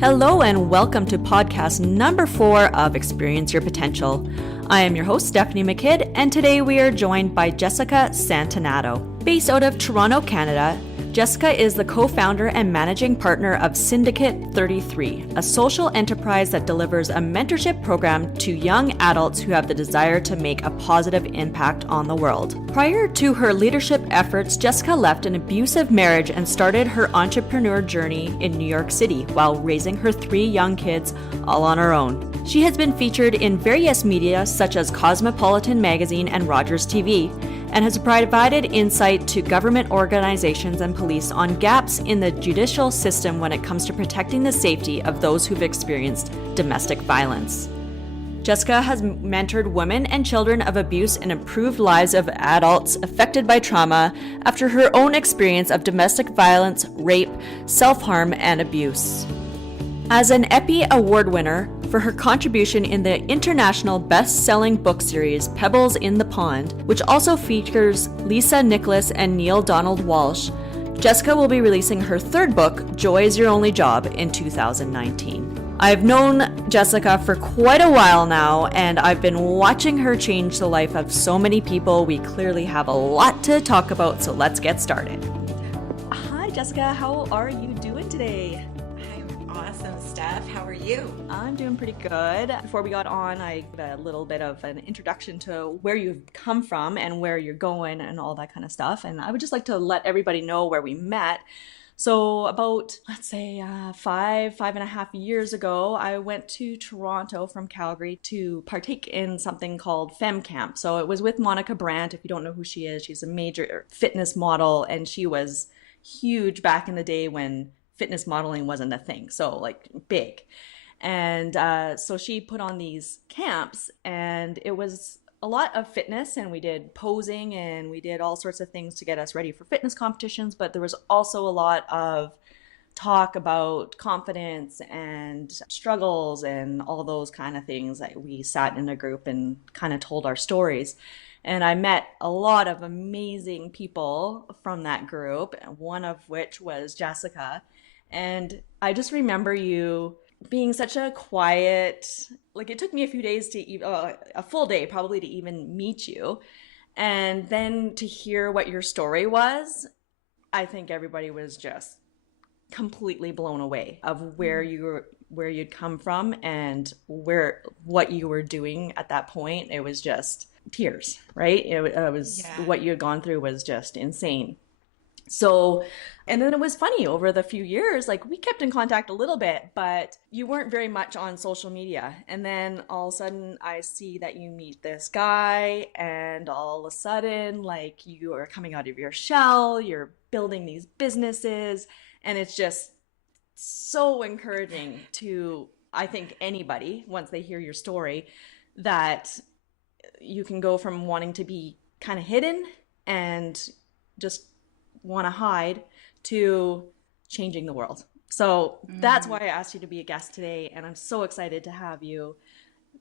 Hello and welcome to podcast number 4 of Experience Your Potential. I am your host, Stephanie McKidd, and today we are joined by Jessica Santonato. Based out of Toronto, Canada, Jessica is the co-founder and managing partner of Syndicate 33, a social enterprise that delivers a mentorship program to young adults who have the desire to make a positive impact on the world. Prior to her leadership efforts, Jessica left an abusive marriage and started her entrepreneur journey in New York City while raising her 3 young kids all on her own. She has been featured in various media such as Cosmopolitan magazine and Rogers TV, and has provided insight to government organizations and police on gaps in the judicial system when it comes to protecting the safety of those who've experienced domestic violence. Jessica has mentored women and children of abuse and improved lives of adults affected by trauma after her own experience of domestic violence, rape, self-harm, and abuse. As an EPPY Award winner for her contribution in the international best-selling book series Pebbles In The Pond, which also features Lisa Nicholas and Neale Walsch, Jessica will be releasing her 3rd book, Joy Is Your Only Job, in 2019. I've known Jessica for quite a while now, and I've been watching her change the life of so many people. We clearly have a lot to talk about, so let's get started. Hi, Jessica. How are you doing today? Awesome, Steph. How are you? I'm doing pretty good. Before we got on, I gave a little bit of an introduction to where you've come from and where you're going and all that kind of stuff. And I would just like to let everybody know where we met. So about, let's say, 5.5 years ago, I went to Toronto from Calgary to partake in something called Fem Camp. So it was with Monica Brandt. If you don't know who she is, she's a major fitness model, and she was huge back in the day when fitness modeling wasn't a thing, so like big. And so she put on these camps, and it was a lot of fitness, and we did posing and we did all sorts of things to get us ready for fitness competitions, but there was also a lot of talk about confidence and struggles and all those kind of things. That we sat in a group and kind of told our stories. And I met a lot of amazing people from that group, one of which was Jessica. And I just remember you being such a quiet, like it took me a few days to a full day probably to even meet you. And then to hear what your story was, I think everybody was just completely blown away of where you'd come from and what you were doing at that point. It was just tears, right? It was What you had gone through was just insane. So, and then it was funny over the few years, like we kept in contact a little bit, but you weren't very much on social media. And then all of a sudden I see that you meet this guy, and all of a sudden, like, you are coming out of your shell, you're building these businesses, and it's just so encouraging to, I think, anybody, once they hear your story, that you can go from wanting to be kind of hidden and just want to hide to changing the world. So that's why I asked you to be a guest today, and I'm so excited to have you.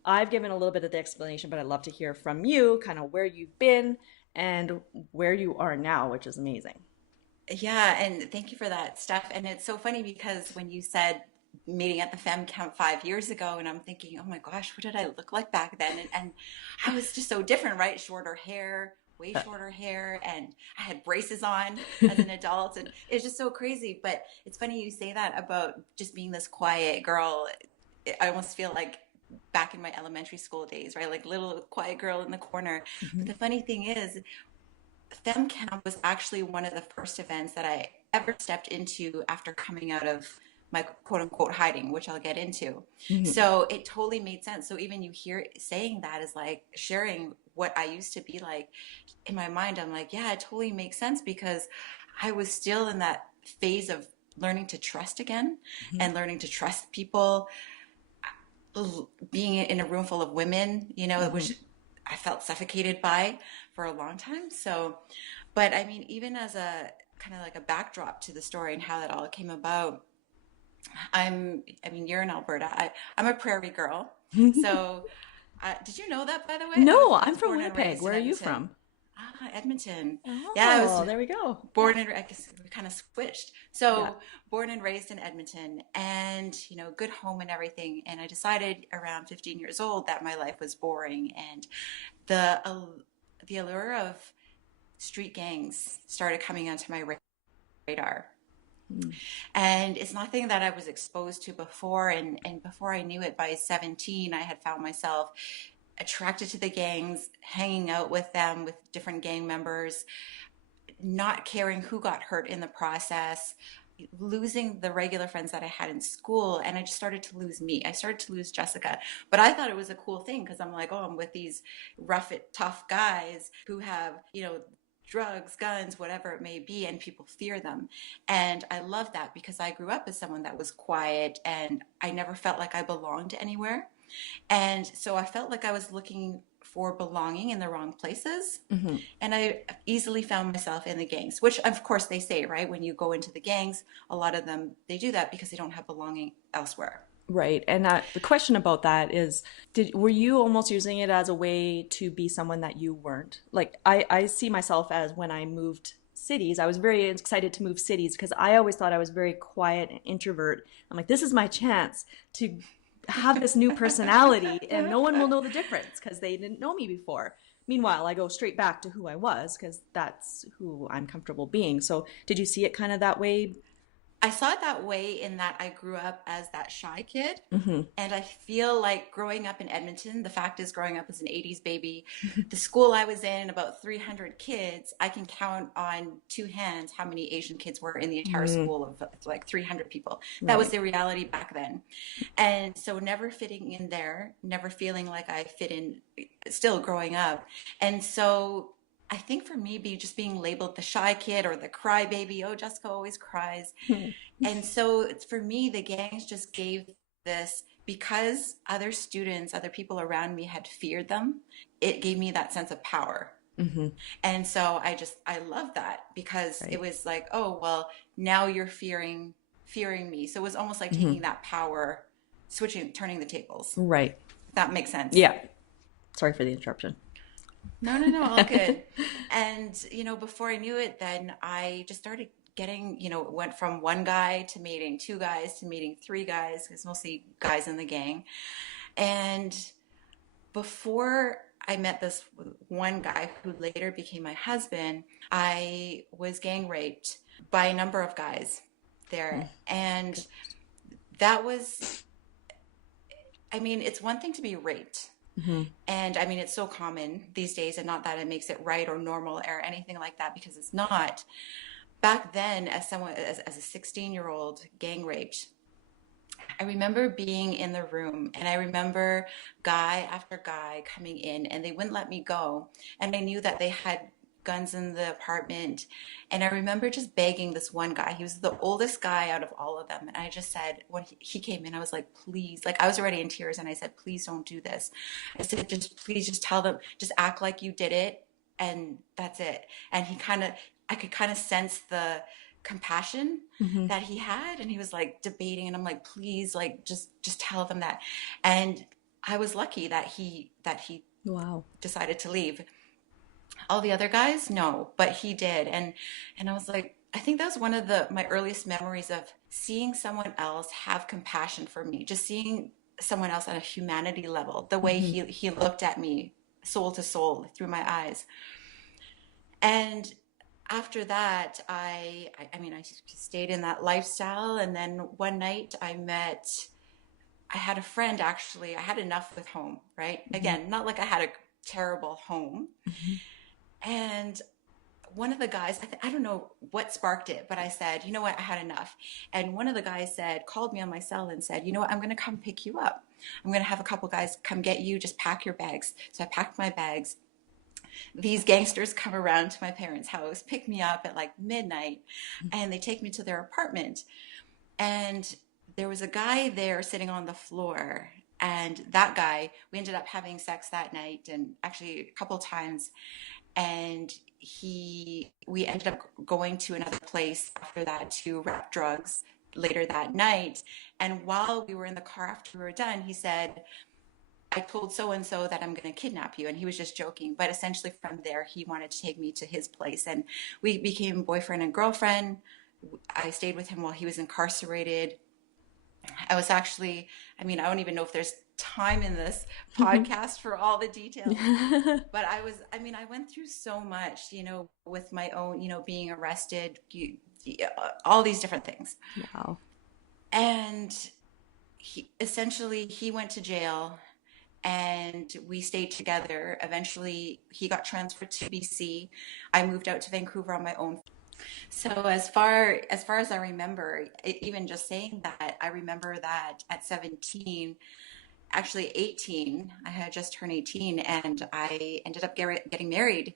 I've given a little bit of the explanation, but I'd love to hear from you kind of where you've been and where you are now, which is amazing. Yeah, and thank you for that, Steph. And it's so funny because when you said meeting at the Fem Camp 5 years ago, and I'm thinking, oh my gosh, what did I look like back then? And I was just so different, right? Shorter hair, way shorter hair, and I had braces on as an adult, and it's just so crazy. But it's funny you say that about just being this quiet girl. I almost feel like back in my elementary school days, right? Like little quiet girl in the corner. But the funny thing is, Fem Camp was actually one of the first events that I ever stepped into after coming out of my quote unquote hiding, which I'll get into. So it totally made sense. So even you hear saying that is like sharing what I used to be like. In my mind, I'm like, yeah, it totally makes sense, because I was still in that phase of learning to trust again and learning to trust people, being in a room full of women, which I felt suffocated by for a long time. So, but I mean, even as a kind of like a backdrop to the story and how that all came about, you're in Alberta. I'm a prairie girl. So, did you know that, by the way? No, I'm from Winnipeg. Where are you from? Edmonton. Yeah, I was Oh, there we go. Yeah. born and I guess we kind of switched. Yeah. So born and raised in Edmonton, and good home and everything. And I decided around 15 years old that my life was boring, and the allure of street gangs started coming onto my radar. Mm. And it's nothing that I was exposed to before. And before I knew it, by 17, I had found myself attracted to the gangs, hanging out with them, with different gang members, not caring who got hurt in the process, losing the regular friends that I had in school. And I just started to lose me. I started to lose Jessica. But I thought it was a cool thing because I'm like, oh, I'm with these rough, tough guys who have, drugs, guns, whatever it may be, and people fear them. And I love that because I grew up as someone that was quiet and I never felt like I belonged anywhere. And so I felt like I was looking for belonging in the wrong places. Hmm. And I easily found myself in the gangs, which of course they say, right? When you go into the gangs, a lot of them, they do that because they don't have belonging elsewhere. Right. And the question about that is, were you almost using it as a way to be someone that you weren't? Like, I see myself as when I moved cities, I was very excited to move cities because I always thought I was very quiet and introvert. I'm like, this is my chance to have this new personality and no one will know the difference because they didn't know me before. Meanwhile, I go straight back to who I was because that's who I'm comfortable being. So, did you see it kind of that way? I saw it that way in that I grew up as that shy kid. Hmm. And I feel like growing up in Edmonton, the fact is, growing up as an 80s baby, the school I was in, about 300 kids, I can count on two hands how many Asian kids were in the entire Mm, school of like 300 people. That was right. the reality back then. And so never fitting in there, never feeling like I fit in, still growing up. And so I think for me, being labeled the shy kid or the crybaby, oh, Jessica always cries. And so it's for me, the gangs just gave this, because other students, other people around me had feared them, it gave me that sense of power. Hmm. And so I love that because it Right. was like, oh, well, now you're fearing me. So it was almost like Hmm. taking that power, turning the tables. Right. If that makes sense. Yeah. Sorry for the interruption. No, no, no, all good. And, before I knew it, then I just started getting, went from one guy to meeting two guys to meeting three guys, because mostly guys in the gang. And before I met this one guy who later became my husband, I was gang raped by a number of guys there. And that was, I mean, it's one thing to be raped. Hmm. And I mean, it's so common these days, and not that it makes it right or normal or anything like that, because it's not. Back then, as a 16-year-old gang raped, I remember being in the room and I remember guy after guy coming in and they wouldn't let me go. And I knew that they had guns in the apartment. And I remember just begging this one guy. He was the oldest guy out of all of them. And I just said, when he came in, I was like, please, like I was already in tears. And I said, please don't do this. I said, just please just tell them, just act like you did it. And that's it. And I could kind of sense the compassion Hmm. that he had, and he was like debating, and I'm like, please, like just tell them that. And I was lucky that he Wow. decided to leave. All the other guys, no, but he did. And I was like, I think that was one of my earliest memories of seeing someone else have compassion for me, just seeing someone else on a humanity level, the way Hmm. he looked at me soul to soul through my eyes. And after that, I mean, I stayed in that lifestyle. And then one night I had a friend, actually. I had enough with home, right? Hmm. Again, not like I had a terrible home. Hmm. And one of the guys, I don't know what sparked it, but I said, you know what, I had enough. And one of the guys called me on my cell and said, you know what, I'm going to come pick you up. I'm going to have a couple guys come get you, just pack your bags. So I packed my bags. These gangsters come around to my parents' house, pick me up at like midnight, and they take me to their apartment. And there was a guy there sitting on the floor. And that guy, we ended up having sex that night, and actually a couple times. And we ended up going to another place after that to wrap drugs later that night. And while we were in the car after we were done, he said, I told so and so that I'm going to kidnap you. And he was just joking. But essentially, from there, he wanted to take me to his place. And we became boyfriend and girlfriend. I stayed with him while he was incarcerated. I was actually, I mean, I don't even know if there's time in this podcast for all the details, but I mean, I went through so much, with my own, being arrested, all these different things. Wow. And he went to jail and we stayed together. Eventually, he got transferred to BC. I moved out to Vancouver on my own. So as I remember, even just saying that, I remember that at 17, actually 18, I had just turned 18, and I ended up getting married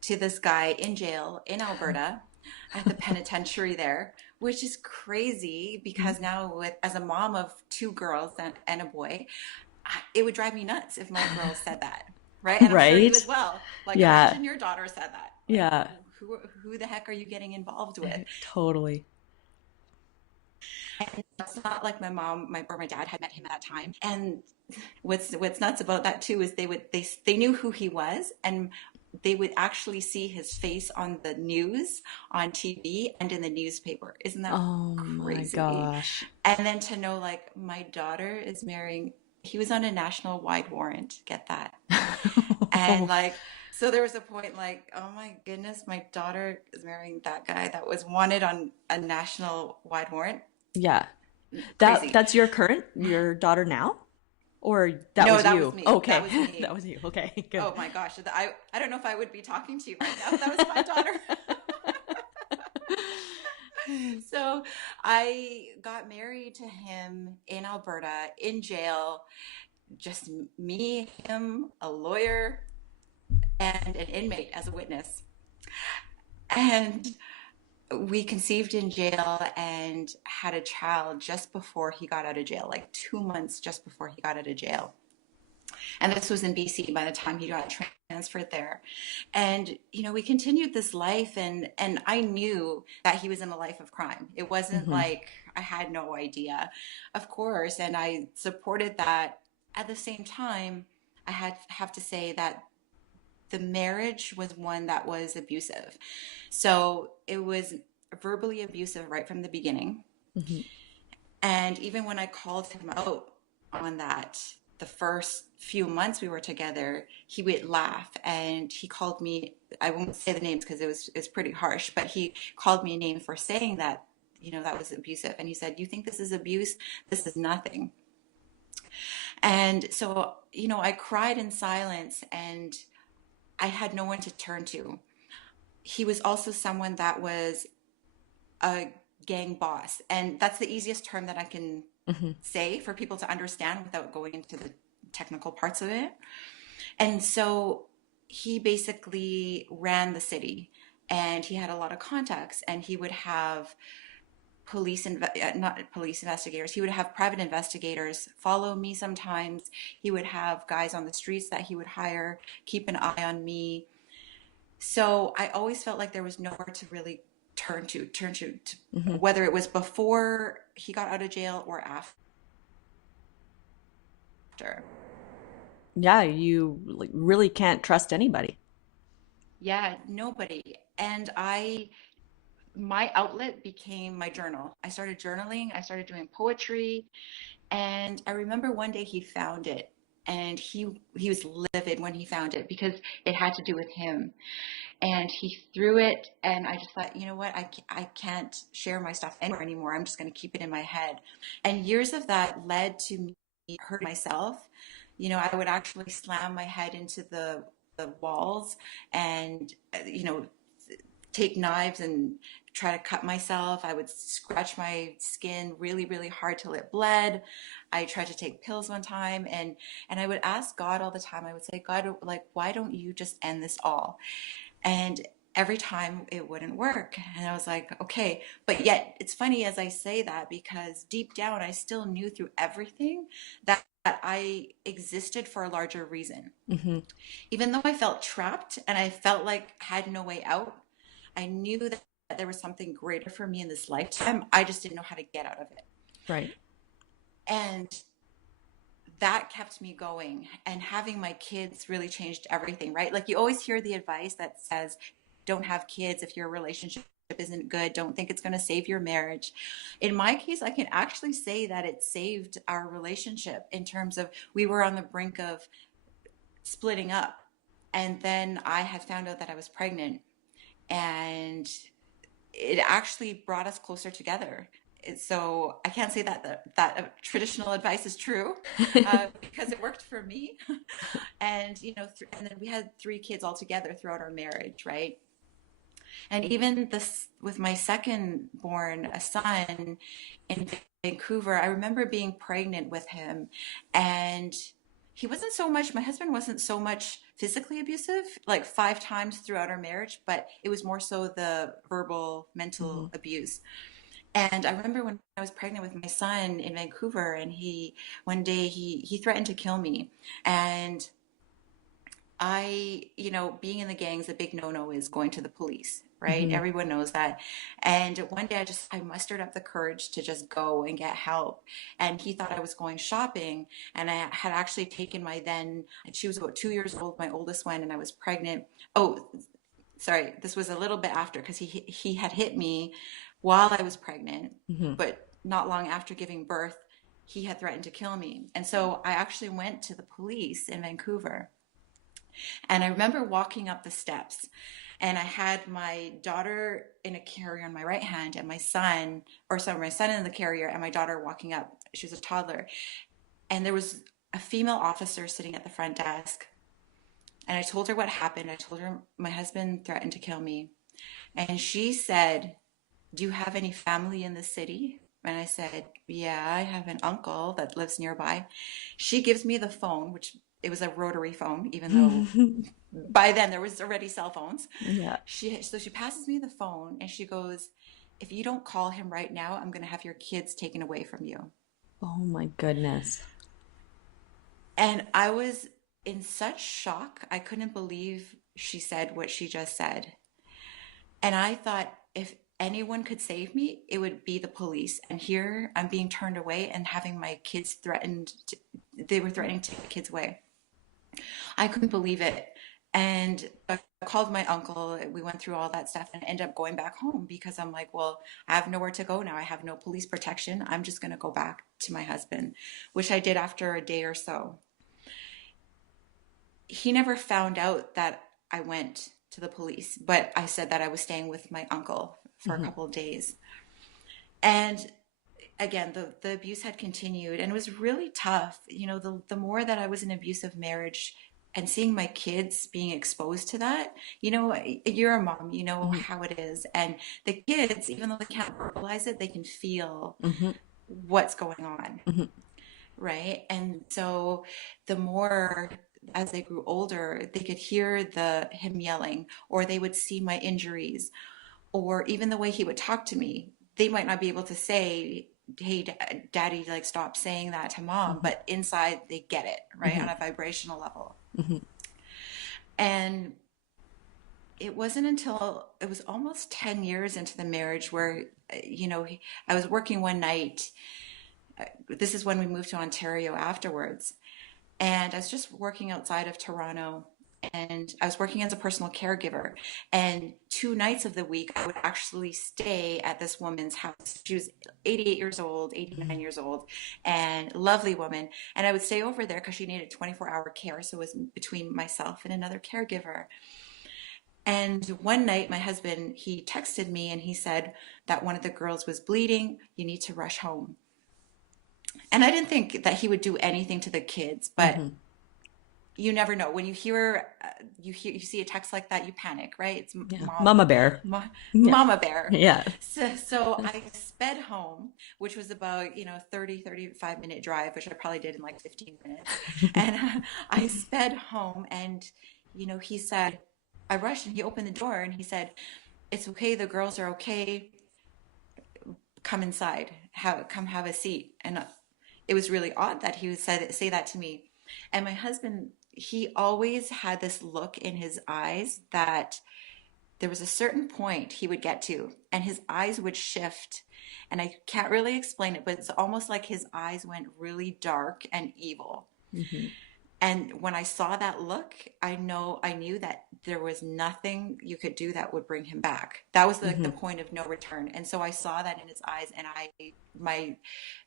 to this guy in jail in Alberta at the penitentiary there, which is crazy because now as a mom of two girls and a boy, it would drive me nuts if my girls said that, right? And I'm sure you Right? as well. Like, Yeah. imagine your daughter said that. Like, Yeah. who the heck are you getting involved with? Totally. And it's not like or my dad had met him at that time. And what's nuts about that too is they knew who he was, and they would actually see his face on the news, on TV, and in the newspaper. Isn't that Oh my crazy? gosh. And then to know, like, my daughter is marrying, he was on a national wide warrant, get that. And like, so there was a point like, oh my goodness, my daughter is marrying that guy that was wanted on a national wide warrant. Yeah. Crazy. That's your daughter now? Or that No, was that was you? me. That Okay. was me. That was you. Okay, good. Oh my gosh. I don't know if I would be talking to you right now if that was my daughter. So I got married to him in Alberta, in jail, just me, him, a lawyer, and an inmate as a witness. And we conceived in jail and had a child just before he got out of jail, like 2 months just before he got out of jail. And this was in BC by the time he got transferred there. And we continued this life, and I knew that he was in a life of crime. It wasn't Hmm. like I had no idea, of course, and I supported that. At the same time, have to say that the marriage was one that was abusive. So it was verbally abusive right from the beginning. Hmm. And even when I called him out on that, the first few months we were together, he would laugh and he called me, I won't say the names because it was pretty harsh, but he called me a name for saying that, that was abusive. And he said, "You think this is abuse? This is nothing." And so, I cried in silence and I had no one to turn to. He was also someone that was a gang boss. And that's the easiest term that I can Hmm. say for people to understand without going into the technical parts of it. And so he basically ran the city and he had a lot of contacts, and he would have not police investigators, he would have private investigators follow me sometimes. He would have guys on the streets that he would hire, keep an eye on me. So I always felt like there was nowhere to really turn to, Hmm. whether it was before he got out of jail or after. Yeah, you like really can't trust anybody. Yeah, nobody. And my outlet became my journal. I started journaling, I started doing poetry, and I remember one day he found it, and he was livid when he found it because it had to do with him. And he threw it, and I just thought, you know what, I can't share my stuff anywhere anymore. I'm just going to keep it in my head. And years of that led to me hurting myself. I would actually slam my head into the walls and take knives and try to cut myself. I would scratch my skin really, really hard till it bled. I tried to take pills one time, and I would ask God all the time. I would say, "God, like, why don't you just end this all?" And every time it wouldn't work. And I was like, okay. But yet it's funny as I say that because deep down I still knew through everything that I existed for a larger reason. Hmm. Even though I felt trapped and I felt like I had no way out, I knew that there was something greater for me in this lifetime. I just didn't know how to get out of it. Right. And that kept me going. And having my kids really changed everything, right? Like you always hear the advice that says, don't have kids if your relationship isn't good. Don't think it's going to save your marriage. In my case, I can actually say that it saved our relationship in terms of we were on the brink of splitting up. And then I had found out that I was pregnant, and it actually brought us closer together. So I can't say that traditional advice is true, because it worked for me. And and then we had 3 kids all together throughout our marriage, right? And even this with my second born, a son in Vancouver, I remember being pregnant with him, and my husband wasn't so much physically abusive, like 5 times throughout our marriage, but it was more so the verbal, Mm-hmm. mental abuse. And I remember when I was pregnant with my son in Vancouver, and one day he threatened to kill me. And being in the gangs, a big no-no is going to the police, right? Mm-hmm. Everyone knows that. And one day I mustered up the courage to just go and get help. And he thought I was going shopping. And I had actually taken she was about 2 years old, my oldest one, and I was pregnant. Oh, sorry, this was a little bit after, because he had hit me while I was pregnant, Mm-hmm. but not long after giving birth, he had threatened to kill me. And so I actually went to the police in Vancouver. And I remember walking up the steps, and I had my daughter in a carrier on my right hand, and my son in the carrier, and my daughter walking up. She was a toddler. And there was a female officer sitting at the front desk. And I told her what happened. I told her my husband threatened to kill me. And she said, "Do you have any family in the city?" And I said, "Yeah, I have an uncle that lives nearby." She gives me the phone, which it was a rotary phone, even though by then there was already cell phones. Yeah. So she passes me the phone, and she goes, "If you don't call him right now, I'm going to have your kids taken away from you." Oh my goodness. And I was in such shock. I couldn't believe she said what she just said. And I thought, if anyone could save me, it would be the police. And here I'm being turned away and having my kids they were threatening to take the kids away. I couldn't believe it. And I called my uncle. We went through all that stuff and ended up going back home, because I'm like, well, I have nowhere to go now. I have no police protection. I'm just going to go back to my husband, which I did after a day or so. He never found out that I went to the police, but I said that I was staying with my uncle for a Mm-hmm. couple of days. And again, the abuse had continued, and it was really tough. The more that I was in an abusive marriage and seeing my kids being exposed to that, you're a mom, you know Mm-hmm. how it is. And the kids, even though they can't verbalize it, they can feel Mm-hmm. what's going on, Mm-hmm. right? And so the more as they grew older, they could hear him yelling, or they would see my injuries, or even the way he would talk to me. They might not be able to say, "Hey, daddy, like stop saying that to mom," Mm-hmm. but inside they get it, right? Mm-hmm. On a vibrational level. Mm-hmm. And it wasn't until it was almost 10 years into the marriage where, I was working one night. This is when we moved to Ontario afterwards. And I was just working outside of Toronto, and I was working as a personal caregiver. And 2 nights of the week, I would actually stay at this woman's house. She was 88 years old, 89 years old, and lovely woman. And I would stay over there because she needed 24-hour care. So it was between myself and another caregiver. And one night, my husband, he texted me and he said that one of the girls was bleeding. You need to rush home. And I didn't think that he would do anything to the kids, but Mm-hmm. you never know. When you see a text like that, you panic, right? It's Yeah. Mama bear. Yeah. mama bear. Yeah. So I sped home, which was about, 35-minute drive, which I probably did in like 15 minutes. And I sped home, and, he said, I rushed, and he opened the door and he said, "It's okay. The girls are okay. Come inside. Come have a seat." And it was really odd that he would say that to me. And my husband, he always had this look in his eyes that there was a certain point he would get to, and his eyes would shift. And I can't really explain it, but it's almost like his eyes went really dark and evil. Mm-hmm. And when I saw that look, I knew that there was nothing you could do that would bring him back. That was like the Mm-hmm. point of no return. And so I saw that in his eyes, and my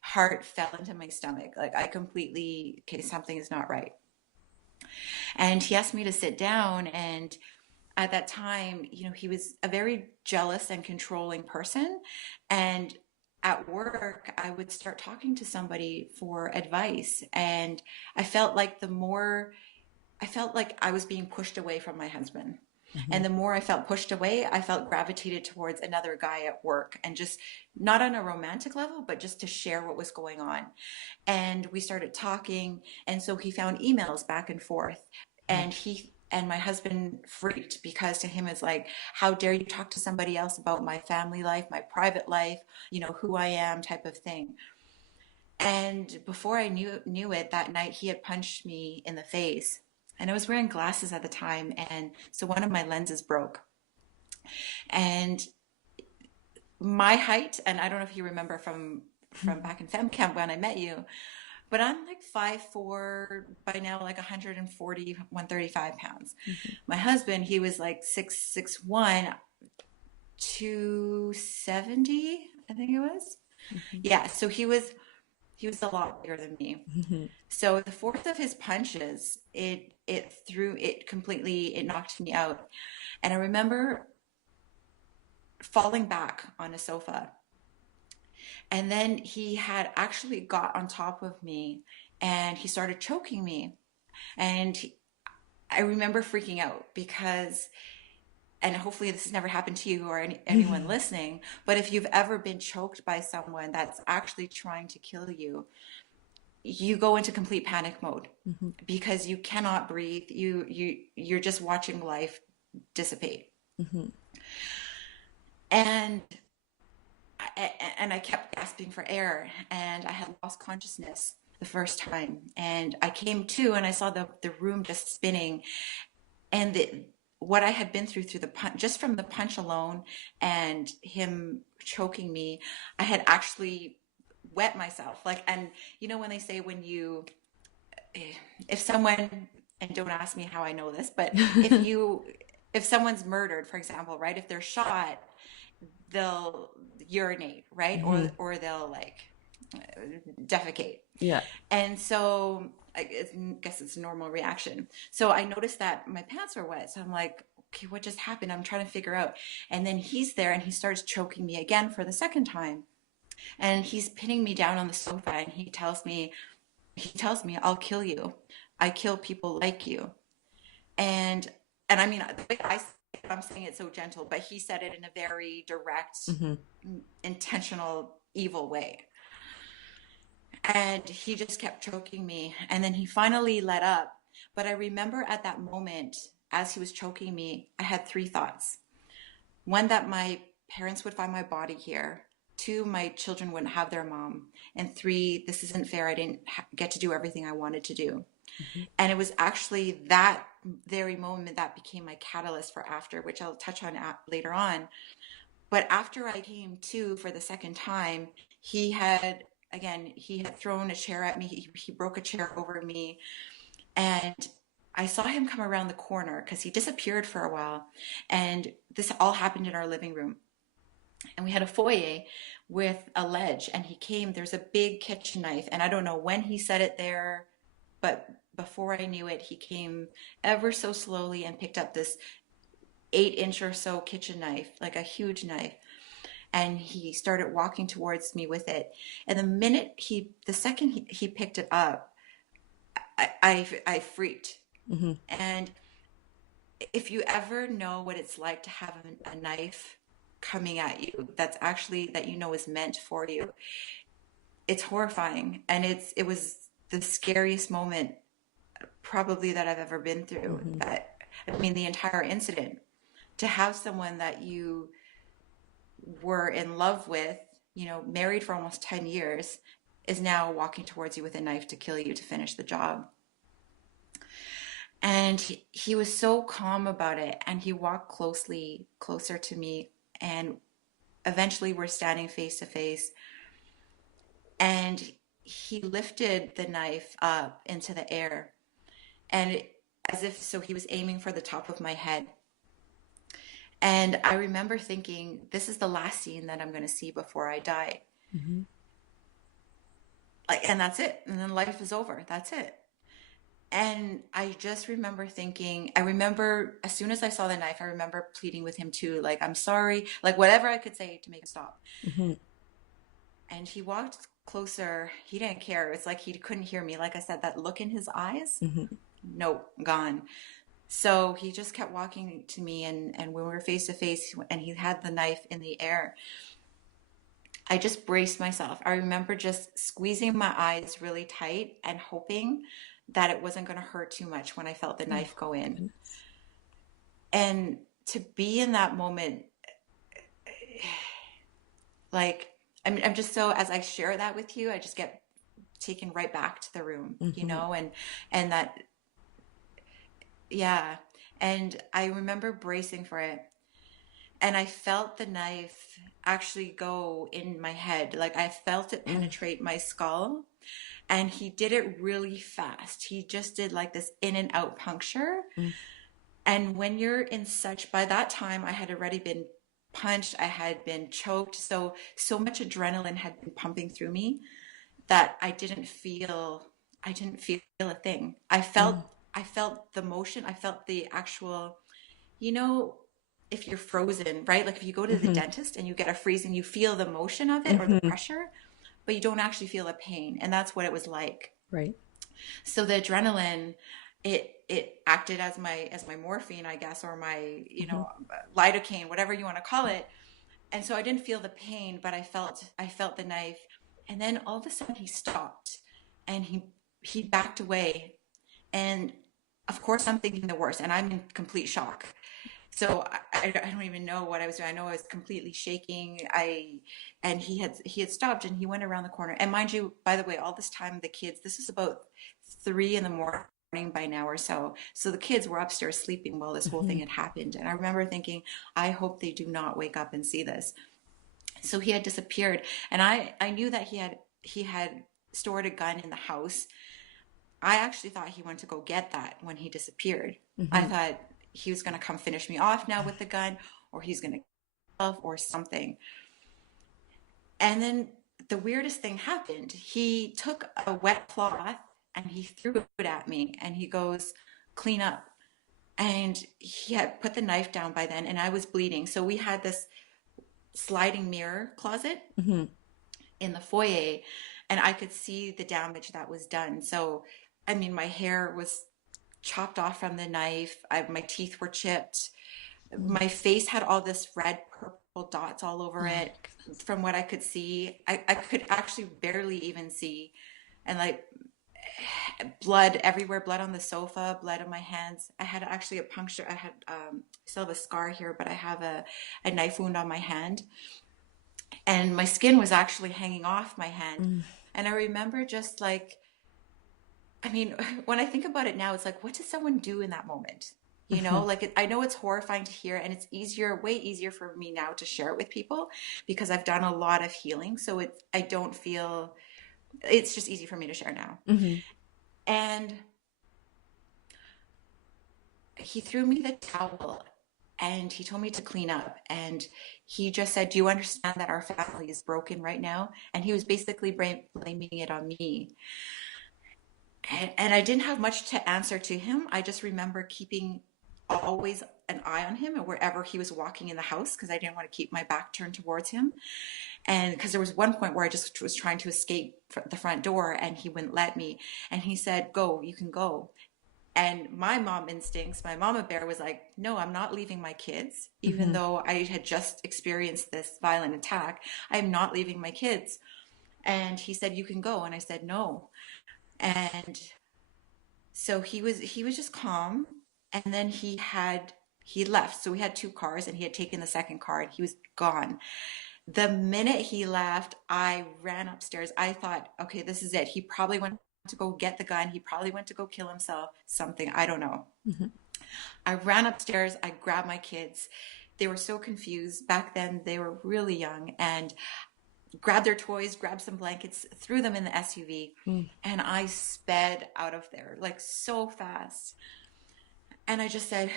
heart fell into my stomach. Like I completely, okay, something is not right. And he asked me to sit down, and at that time, he was a very jealous and controlling person. And at work, I would start talking to somebody for advice. And I felt like I felt like I was being pushed away from my husband. Mm-hmm. And the more I felt pushed away, I felt gravitated towards another guy at work, and just not on a romantic level, but just to share what was going on. And we started talking. And so he found emails back and forth. And my husband freaked, because to him it's like, how dare you talk to somebody else about my family life, my private life, who I am, type of thing. And before I knew it, that night he had punched me in the face. And I was wearing glasses at the time, and so one of my lenses broke. And my height, and I don't know if you remember from back in fem camp when I met you, but I'm like 5'4", by now, like 140, 135 pounds. Mm-hmm. My husband, he was like 6'1", 270, I think it was. Mm-hmm. Yeah, so he was a lot bigger than me. Mm-hmm. So the fourth of his punches, it knocked me out. And I remember falling back on a sofa. And then he had actually got on top of me, and he started choking me. And I remember freaking out, because, and hopefully this has never happened to you or anyone listening, but if you've ever been choked by someone that's actually trying to kill you, you go into complete panic mode, Mm-hmm. because you cannot breathe. You're just watching life dissipate. Mm-hmm. And I kept gasping for air, and I had lost consciousness the first time. And I came to, and I saw the room just spinning, and what I had been through the punch, just from the punch alone, and him choking me, I had actually wet myself. Like, and when they say, if someone, and don't ask me how I know this, but if someone's murdered, for example, right, if they're shot, they'll urinate, right? Mm-hmm. Or they'll like defecate. Yeah. And so guess it's a normal reaction. So I noticed that my pants were wet. So I'm like, okay, what just happened? I'm trying to figure out. And then he's there, and he starts choking me again for the second time. And he's pinning me down on the sofa, and he tells me, I'll kill you. I kill people like you. And I mean, the way I'm saying it so gentle, but he said it in a very direct, Mm-hmm. intentional, evil way. And he just kept choking me. And then he finally let up. But I remember at that moment, as he was choking me, I had three thoughts. One, that my parents would find my body here. Two, my children wouldn't have their mom. And three, this isn't fair. I didn't get to do everything I wanted to do. Mm-hmm. And it was actually that very moment that became my catalyst for after, which I'll touch on later on. But after I came to for the second time, he had thrown a chair at me. He broke a chair over me. And I saw him come around the corner, because he disappeared for a while. And this all happened in our living room. And we had a foyer with a ledge. And there's a big kitchen knife. And I don't know when he set it there, but before I knew it, he came ever so slowly and picked up this 8-inch or so kitchen knife, like a huge knife. And he started walking towards me with it. And the second he picked it up, I freaked. Mm-hmm. And if you ever know what it's like to have a knife coming at you, that is meant for you, it's horrifying. And it was the scariest moment probably that I've ever been through. Mm-hmm. The entire incident, to have someone that you were in love with, married for almost 10 years, is now walking towards you with a knife to kill you, to finish the job. And he was so calm about it, and he walked closer to me, and eventually we're standing face to face. And he lifted the knife up into the air, and as if so he was aiming for the top of my head. And I remember thinking, this is the last scene that I'm going to see before I die. Mm-hmm. Like, and that's it. And then life is over. That's it. And I just remember thinking, I remember as soon as I saw the knife, I remember pleading with him too, like, I'm sorry, like whatever I could say to make it stop. Mm-hmm. And he walked closer. He didn't care. It's like he couldn't hear me. Like I said, that look in his eyes, Mm-hmm. nope, gone. So he just kept walking to me, and when we were face to face and he had the knife in the air, I just braced myself. I remember just squeezing my eyes really tight and hoping that it wasn't going to hurt too much when I felt the Oh, knife go in. goodness. And to be in that moment, like, I'm just so, as I share that with you, I just get taken right back to the room, Mm-hmm. and that, yeah. And I remember bracing for it, and I felt the knife actually go in my head. Like I felt it Mm-hmm. penetrate my skull, and he did it really fast. He just did like this in and out puncture. And when you're in such, by that time, I had already been punched, I had been choked. So much adrenaline had been pumping through me that I didn't feel a thing. Mm-hmm. I felt the motion. I felt the actual, you know, if you're frozen, right? Like if you go to the Mm-hmm. dentist and you get a freeze and you feel the motion of it or the Mm-hmm. pressure, but you don't actually feel a pain. And that's what it was like. Right. So the adrenaline, it acted as my morphine, I guess, or my, Mm-hmm. lidocaine, whatever you want to call it. And so I didn't feel the pain, but I felt the knife. And then all of a sudden he stopped, and he backed away. And of course I'm thinking the worst, and I'm in complete shock. So I don't even know what I was doing. I know I was completely shaking. And he had stopped, and he went around the corner. And mind you, by the way, all this time the kids, this is about 3 in the morning by now or so. So the kids were upstairs sleeping while this whole Mm-hmm. thing had happened. And I remember thinking, I hope they do not wake up and see this. So he had disappeared, and I knew that he had stored a gun in the house. I actually thought he went to go get that when he disappeared. I Mm-hmm. thought he was going to come finish me off now with the gun, or he's going to kill himself or something. And then the weirdest thing happened. He took a wet cloth and he threw it at me, and he goes, clean up. And he had put the knife down by then, and I was bleeding. So we had this sliding mirror closet Mm-hmm. in the foyer, and I could see the damage that was done. So, I mean, my hair was chopped off from the knife. My teeth were chipped. My face had all this red, purple dots all over Oh, it. From what I could see, I could actually barely even see. And like blood everywhere, blood on the sofa, blood on my hands. I had actually a puncture. I had, still have a scar here, but I have a knife wound on my hand. And my skin was actually hanging off my hand. mm-hmm. And I remember just like, I mean, when I think about it now, it's like, what does someone do in that moment? Mm-hmm. Like I know it's horrifying to hear, and it's easier, way easier for me now to share it with people because I've done a lot of healing. So I don't feel, it's just easy for me to share now. Mm-hmm. And he threw me the towel, and he told me to clean up. And he just said, do you understand that our family is broken right now? And he was basically blaming it on me. And I didn't have much to answer to him. I just remember keeping always an eye on him and wherever he was walking in the house, because I didn't want to keep my back turned towards him. And because there was one point where I just was trying to escape the front door, and he wouldn't let me. And he said, go, you can go. And my mom instincts, my mama bear was like, no, I'm not leaving my kids. Even Mm-hmm. though I had just experienced this violent attack, I'm not leaving my kids. And he said, you can go. And I said, no. And so he was just calm. And then he left. So we had two cars, and he had taken the second car, and he was gone. The minute he left, I ran upstairs. I thought, okay, this is it. He probably went to go get the gun. He probably went to go kill himself, something. I don't know. Mm-hmm. I ran upstairs. I grabbed my kids. They were so confused. Back then, they were really young. And grabbed their toys, grabbed some blankets, threw them in the SUV, and I sped out of there like so fast. And I just said,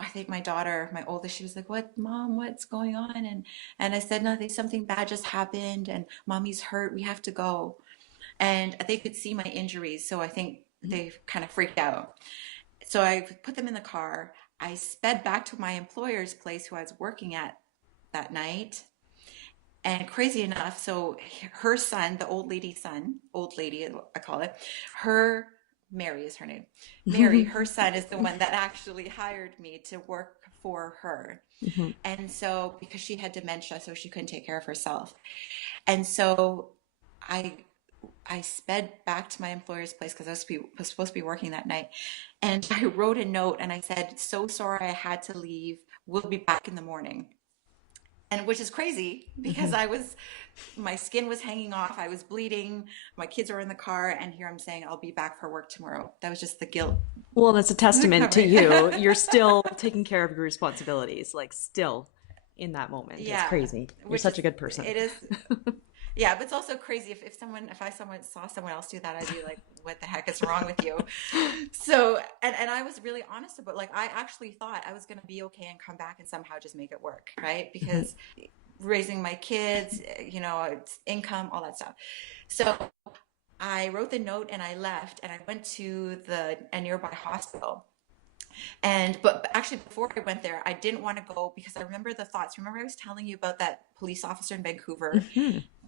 I think my daughter, my oldest, she was like, "What, Mom? What's going on?" And I said, "Nothing. Something bad just happened, and Mommy's hurt. We have to go." And they could see my injuries, so I think they kind of freaked out. So I put them in the car. I sped back to my employer's place, who I was working at that night. And crazy enough, so her son, the old lady's son, old lady, I call it, her, Mary is her name. Mary, her son is the one that actually hired me to work for her. And so, because she had dementia, so she couldn't take care of herself. And so I I sped back to my employer's place because was supposed to be working that night. And I wrote a note and I said, "So sorry I had to leave. We'll be back in the morning." And which is crazy because my skin was hanging off. I was bleeding. My kids were in the car. And here I'm saying I'll be back for work tomorrow. That was just the guilt. Well, that's a testament to Coming. you. You're still taking care of your responsibilities, like still in that moment. It's Yeah. crazy. You're Which such is, a good person. it is. Yeah, but it's also crazy if someone saw someone else do that, I'd be like, "What the heck is wrong with you?" So, and I was really honest about, like, I actually thought I was going to be okay and come back and somehow just make it work, right? Because raising my kids, it's income, all that stuff. So I wrote the note and I left and I went to a nearby hospital. But actually before I went there, I didn't want to go because I remember the thoughts. Remember I was telling you about that police officer in Vancouver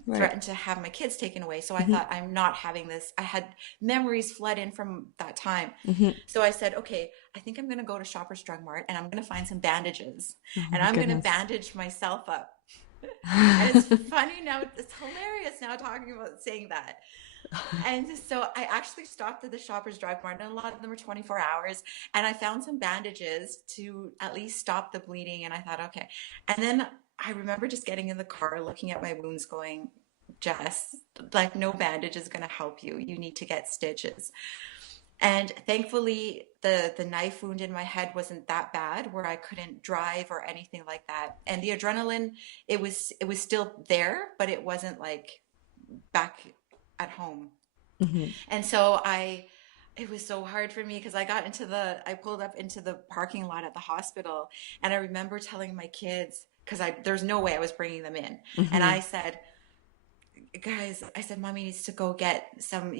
Right. threatened to have my kids taken away. So I thought, I'm not having this. I had memories flood in from that time. So I said, okay, I think I'm going to go to Shoppers Drug Mart and I'm going to find some bandages Oh and my I'm going to goodness. bandage myself up. And it's funny now, it's hilarious now talking about saying that. And so I actually stopped at the Shoppers Drug Mart, and a lot of them are 24 hours. And I found some bandages to at least stop the bleeding. And I thought, okay. And then I remember just getting in the car, looking at my wounds, going, "Jess, like no bandage is going to help you. You need to get stitches." And thankfully, the knife wound in my head wasn't that bad, where I couldn't drive or anything like that. And the adrenaline, it was still there, but it wasn't like back at home. And so it was so hard for me because I pulled up into the parking lot at the hospital, and I remember telling my kids, because there's no way I was bringing them in. And I said, "Guys," I said, "Mommy needs to go get some,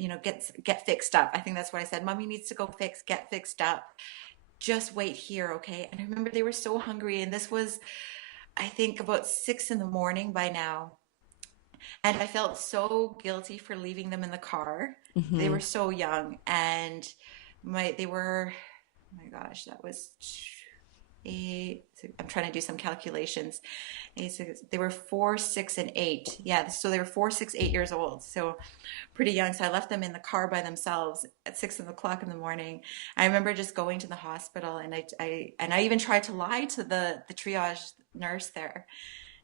get fixed up." I think that's what I said. "Mommy needs to go get fixed up. Just wait here, okay?" And I remember they were so hungry, and this was, I think, about 6 in the morning by now. And I felt so guilty for leaving them in the car. They were so young, and they were, oh my gosh, that was eight. I'm trying to do some calculations. They were 4, 6, and 8. Yeah, so they were 4, 6, 8 years old. So pretty young. So I left them in the car by themselves at 6 o'clock in the morning. I remember just going to the hospital, and I even tried to lie to the triage nurse there.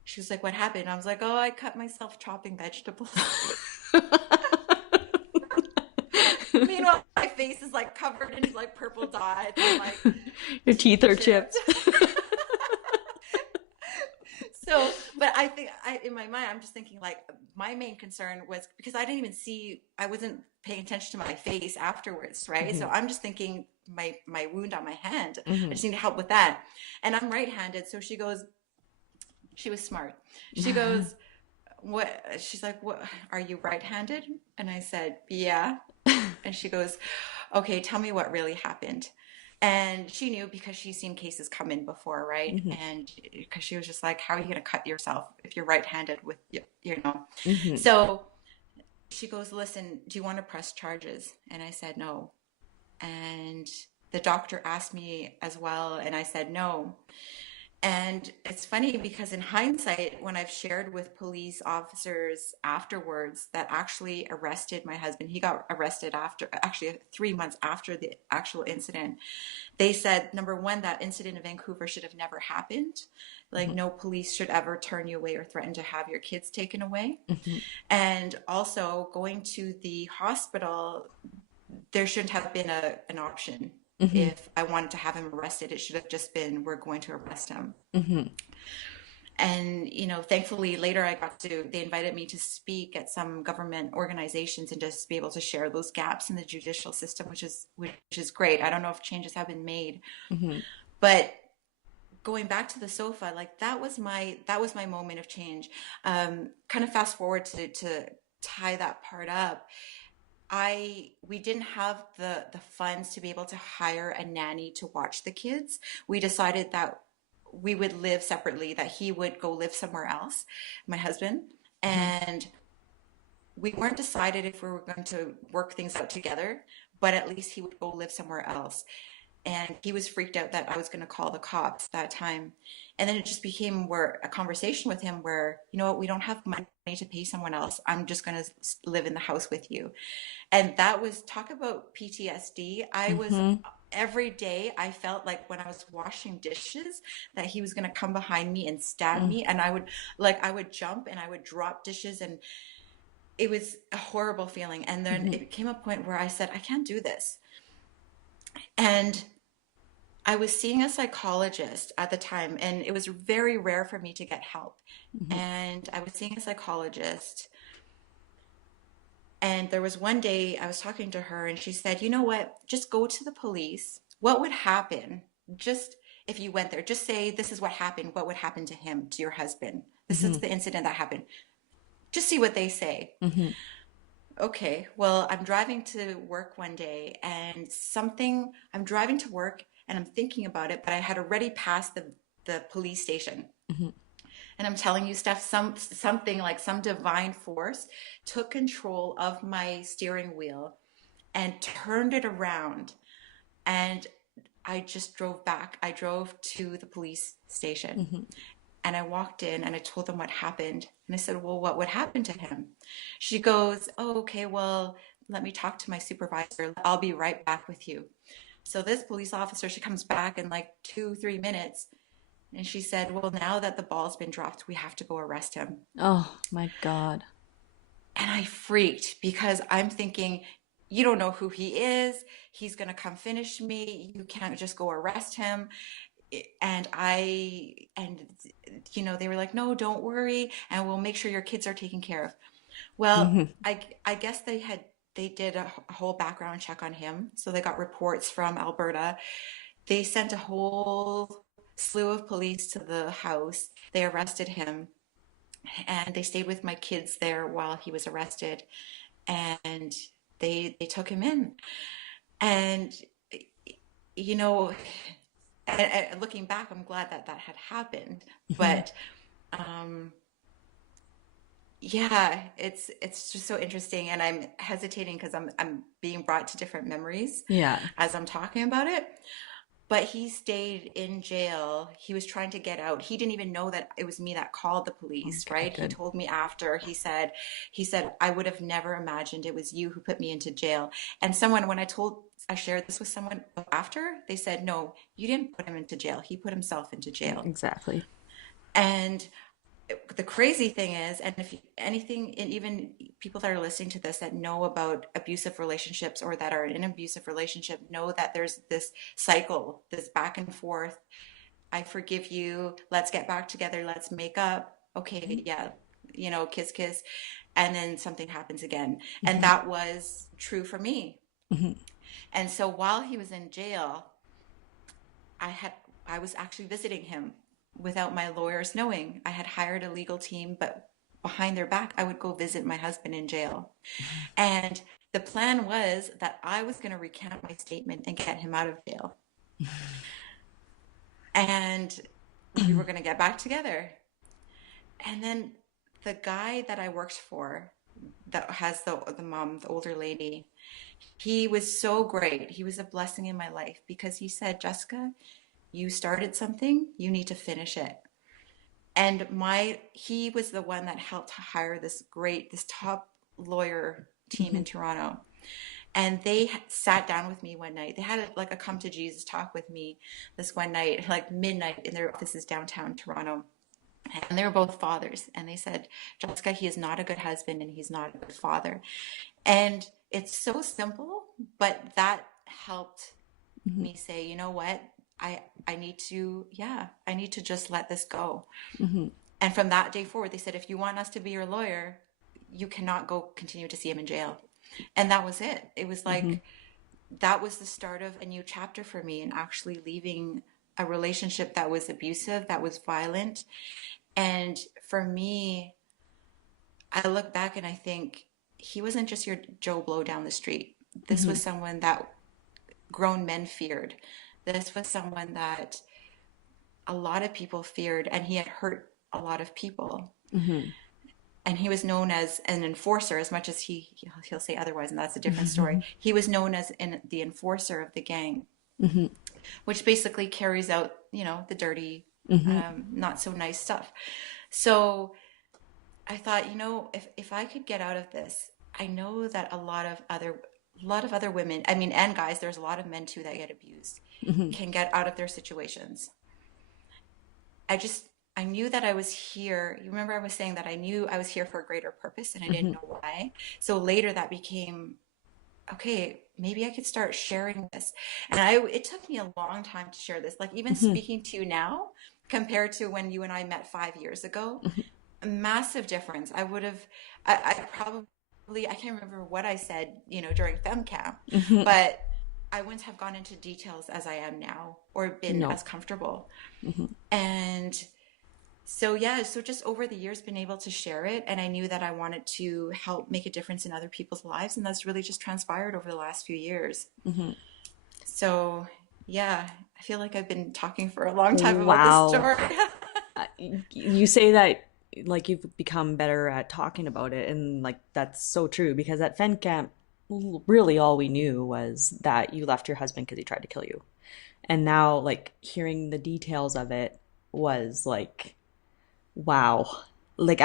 She was like, "What happened?" I was like, "Oh, I cut myself chopping vegetables." Meanwhile, my face is like covered in like purple dots and like Your teeth teeth are chipped. chipped. So, but I think in my mind, I'm just thinking like my main concern was because I wasn't paying attention to my face afterwards, right? So I'm just thinking my wound on my hand. I just need help with that. And I'm right-handed. So she was smart. She goes, "What?" She's like, "What? Are you right-handed?" And I said, "Yeah." And she goes, "Okay, tell me what really happened." And she knew because she's seen cases come in before, right? And because she was just like, "How are you going to cut yourself if you're right-handed with, So she goes, "Listen, do you want to press charges?" And I said, "No." And the doctor asked me as well, and I said, "No." And it's funny because in hindsight, when I've shared with police officers afterwards that actually arrested my husband, he got arrested actually 3 months after the actual incident. They said, number one, that incident in Vancouver should have never happened. Like, no police should ever turn you away or threaten to have your kids taken away. And also, going to the hospital, there shouldn't have been an option. If I wanted to have him arrested, it should have just been, "We're going to arrest him." And, thankfully later they invited me to speak at some government organizations and just be able to share those gaps in the judicial system, which is great. I don't know if changes have been made, Mm-hmm. but going back to the sofa, like that was my moment of change. Kind of fast forward to tie that part up. We didn't have the funds to be able to hire a nanny to watch the kids. We decided that we would live separately, that he would go live somewhere else, my husband, Mm-hmm. and we weren't decided if we were going to work things out together, but at least he would go live somewhere else. And he was freaked out that I was going to call the cops that time. And then it just became where a conversation with him where, you know what, we don't have money to pay someone else. I'm just going to live in the house with you. And that was, talk about PTSD. Mm-hmm. Every day I felt like when I was washing dishes that he was going to come behind me and stab Mm-hmm. me. And I would jump and I would drop dishes, and it was a horrible feeling. And then Mm-hmm. it came a point where I said, I can't do this. And I was seeing a psychologist at the time, and it was very rare for me to get help. Mm-hmm. And I was seeing a psychologist, and there was one day I was talking to her, and she said, "You know what? Just go to the police. What would happen? Just if you went there, just say, this is what happened. What would happen to him, to your husband? This is Mm-hmm. the incident that happened. Just see what they say." Mm-hmm. Okay, well, I'm driving to work one day, and I'm driving to work and I'm thinking about it, but I had already passed the police station. Mm-hmm. And I'm telling you, Steph, something like some divine force took control of my steering wheel and turned it around. And I just drove back. I drove to the police station, Mm-hmm. and I walked in and I told them what happened. And I said, "Well, what would happen to him?" She goes, "Oh, okay, well, let me talk to my supervisor. I'll be right back with you." So this police officer, she comes back in like 2, 3 minutes, and she said, "Well, now that the ball's been dropped, we have to go arrest him." Oh my God. And I freaked because I'm thinking, you don't know who he is. He's going to come finish me. You can't just go arrest him. And they were like, "No, don't worry. And we'll make sure your kids are taken care of." Well, Mm-hmm. I guess they did a whole background check on him. So they got reports from Alberta. They sent a whole slew of police to the house. They arrested him, and they stayed with my kids there while he was arrested. And they took him in. And you know, looking back, I'm glad that that had happened. Mm-hmm. But um, yeah, it's just so interesting, and I'm hesitating because I'm being brought to different memories Yeah. as I'm talking about it. But he stayed in jail. He was trying to get out. He didn't even know that it was me that called the police, Okay, right? He good. told me after. He said, "I would have never imagined it was you who put me into jail." And when I shared this with someone after, they said, "No, you didn't put him into jail. He put himself into jail." Exactly. And the crazy thing is, and if anything, and even people that are listening to this that know about abusive relationships or that are in an abusive relationship know that there's this cycle, this back and forth. I forgive you. Let's get back together. Let's make up. Okay, yeah, kiss, kiss. And then something happens again. And Mm-hmm. that was true for me. Mm-hmm. And so while he was in jail, I had I was actually visiting him without my lawyers knowing. I had hired a legal team, but behind their back, I would go visit my husband in jail. And the plan was that I was going to recant my statement and get him out of jail. And we were going to get back together. And then the guy that I worked for, that has the mom, the older lady, he was so great. He was a blessing in my life because he said, "Jessica, you started something, you need to finish it." And he was the one that helped hire this top lawyer team Mm-hmm. in Toronto. And they sat down with me one night. They had like a come to Jesus talk with me this one night, like midnight, in their offices downtown Toronto. And they were both fathers. And they said, "Jessica, he is not a good husband and he's not a good father." And it's so simple, but that helped Mm-hmm. me say, "You know what? I need to, yeah, I need to just let this go." Mm-hmm. And from that day forward, they said, if you want us to be your lawyer, you cannot go continue to see him in jail. And that was it. It was Mm-hmm. like, that was the start of a new chapter for me, and actually leaving a relationship that was abusive, that was violent. And for me, I look back and I think he wasn't just your Joe Blow down the street. This Mm-hmm. was someone that grown men feared. This was someone that a lot of people feared, and he had hurt a lot of people. Mm-hmm. And he was known as an enforcer, as much as he'll say otherwise, and that's a different story. Mm-hmm. He was known as the enforcer of the gang, Mm-hmm. which basically carries out, the dirty, Mm-hmm. not so nice stuff. So I thought, if I could get out of this, I know that a lot of other women, I mean, and guys, there's a lot of men too that get abused, Mm-hmm. can get out of their situations. I knew that I was here. You remember I was saying that I knew I was here for a greater purpose, and I didn't Mm-hmm. know why. So later that became, okay, maybe I could start sharing this. And it took me a long time to share this. Like, even Mm-hmm. speaking to you now compared to when you and I met 5 years ago, a massive difference. I probably, I can't remember what I said, during FemCamp, Mm-hmm. but I wouldn't have gone into details as I am now, or been No. as comfortable. Mm-hmm. And so, yeah, so just over the years, been able to share it. And I knew that I wanted to help make a difference in other people's lives. And that's really just transpired over the last few years. Mm-hmm. So, yeah, I feel like I've been talking for a long time about this Wow. story. You say that like you've become better at talking about it, and like that's so true because at Fen Camp, really all we knew was that you left your husband because he tried to kill you. And now, like, hearing the details of it was like, wow. Like,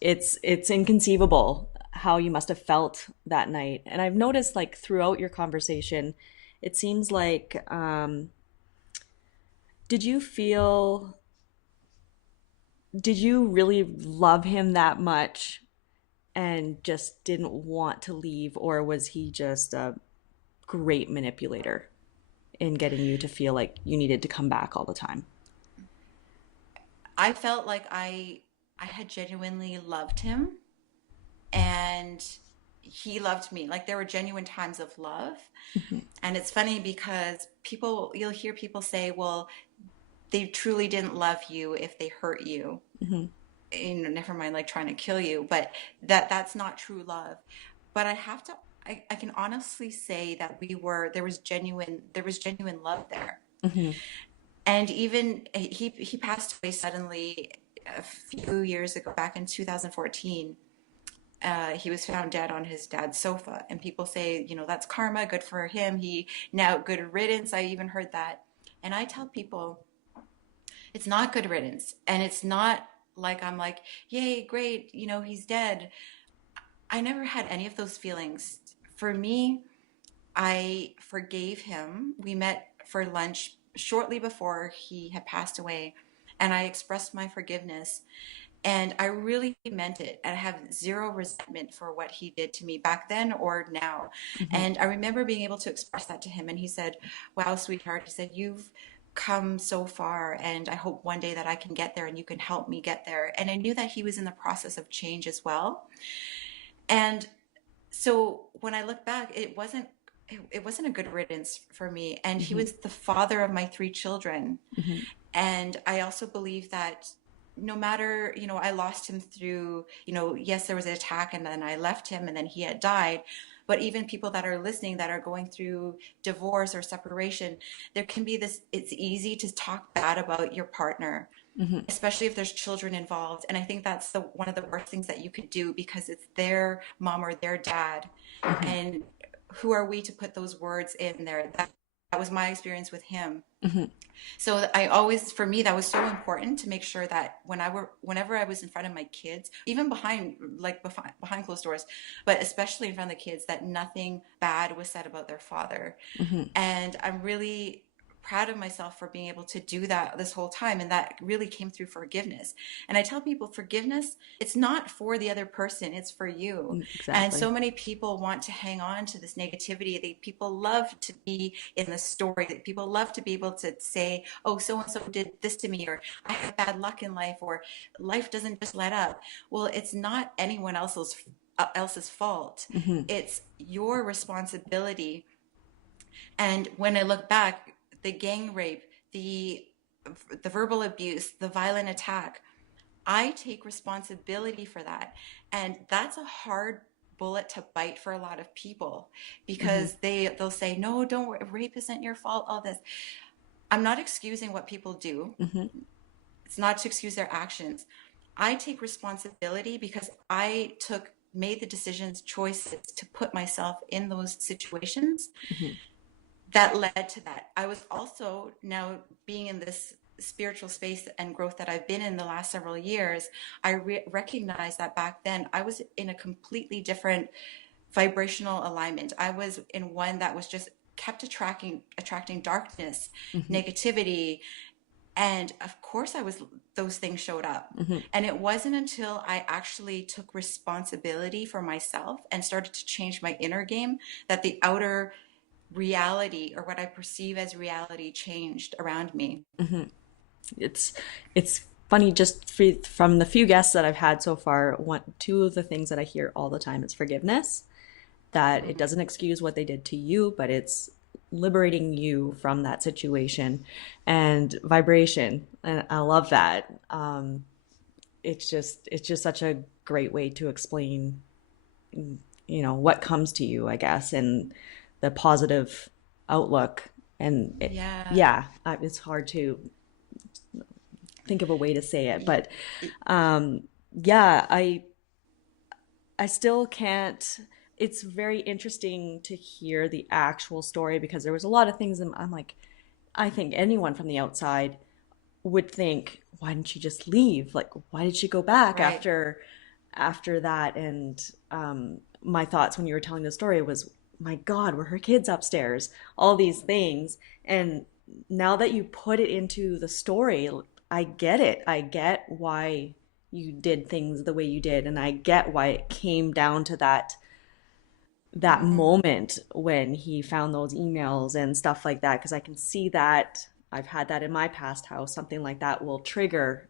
it's inconceivable how you must have felt that night. And I've noticed, like, throughout your conversation, it seems like, did you feel, did you really love him that much and just didn't want to leave, or was he just a great manipulator in getting you to feel like you needed to come back all the time? I felt like I had genuinely loved him, and he loved me. Like, there were genuine times of love. Hmm. And it's funny because you'll hear people say, well, they truly didn't love you if they hurt you. Hmm. Never mind like trying to kill you, but that's not true love. But I can honestly say that there was genuine love there. Hmm. And even he passed away suddenly a few years ago, back in 2014. He was found dead on his dad's sofa, and people say, that's karma, good for him. He now good riddance. I even heard that. And I tell people it's not good riddance, and it's not like I'm like, yay, great, he's dead. I never had any of those feelings. For me, I forgave him. We met for lunch shortly before he had passed away, and I expressed my forgiveness. And I really meant it. And I have zero resentment for what he did to me back then or now. Hmm. And I remember being able to express that to him. And he said, wow, sweetheart, he said, you've come so far. And I hope one day that I can get there and you can help me get there. And I knew that he was in the process of change as well. And so when I look back, it wasn't a good riddance for me. And he Hmm. was the father of my three children. Hmm. And I also believe that no matter, I lost him through, yes, there was an attack and then I left him and then he had died. But even people that are listening that are going through divorce or separation, there can be this, it's easy to talk bad about your partner, Hmm. especially if there's children involved. And I think that's one of the worst things that you could do, because it's their mom or their dad. Hmm. And who are we to put those words in there? That was my experience with him. Hmm. So for me, that was so important to make sure that whenever I was in front of my kids, even behind closed doors, but especially in front of the kids, that nothing bad was said about their father. Hmm. And I'm really proud of myself for being able to do that this whole time. And that really came through forgiveness. And I tell people, forgiveness, it's not for the other person, it's for you. And Exactly. so many people want to hang on to this negativity. People love to be in the story. People love to be able to say, oh, so and so did this to me, or I have bad luck in life, or life doesn't just let up. Well, it's not anyone else's fault. Hmm. It's your responsibility. And when I look back, the gang rape, the verbal abuse, the violent attack, I take responsibility for that. And that's a hard bullet to bite for a lot of people, Hmm. because they'll say, no, don't worry, rape isn't your fault, all this. I'm not excusing what people do. Hmm. It's not to excuse their actions. I take responsibility because made the decisions, choices to put myself in those situations Hmm. that led to that. I was also, now being in this spiritual space and growth that I've been in the last several years, I recognized that back then I was in a completely different vibrational alignment. I was in one that was just kept attracting darkness, Hmm. negativity, and of course those things showed up. Hmm. And it wasn't until I actually took responsibility for myself and started to change my inner game that the outer reality, or what I perceive as reality, changed around me. Hmm. It's it's funny, just from the few guests that I've had so far, two of the things that I hear all the time is forgiveness, that it Mm-hmm. doesn't excuse what they did to you, but it's liberating you from that situation, and vibration. And I love that. It's just such a great way to explain, what comes to you, I guess, and the positive outlook. And Yeah. yeah, it's hard to think of a way to say it, but um, yeah, I still can't. It's very interesting to hear the actual story, because there was a lot of things I'm like, I think anyone from the outside would think, why didn't she just leave? Like, why did she go back Right. after that? And my thoughts when you were telling the story was, my God, were her kids upstairs? All these things. And now that you put it into the story, I get it. I get why you did things the way you did, and I get why it came down to that Mm-hmm. moment when he found those emails and stuff like that, because I can see that. I've had that in my past, how something like that will trigger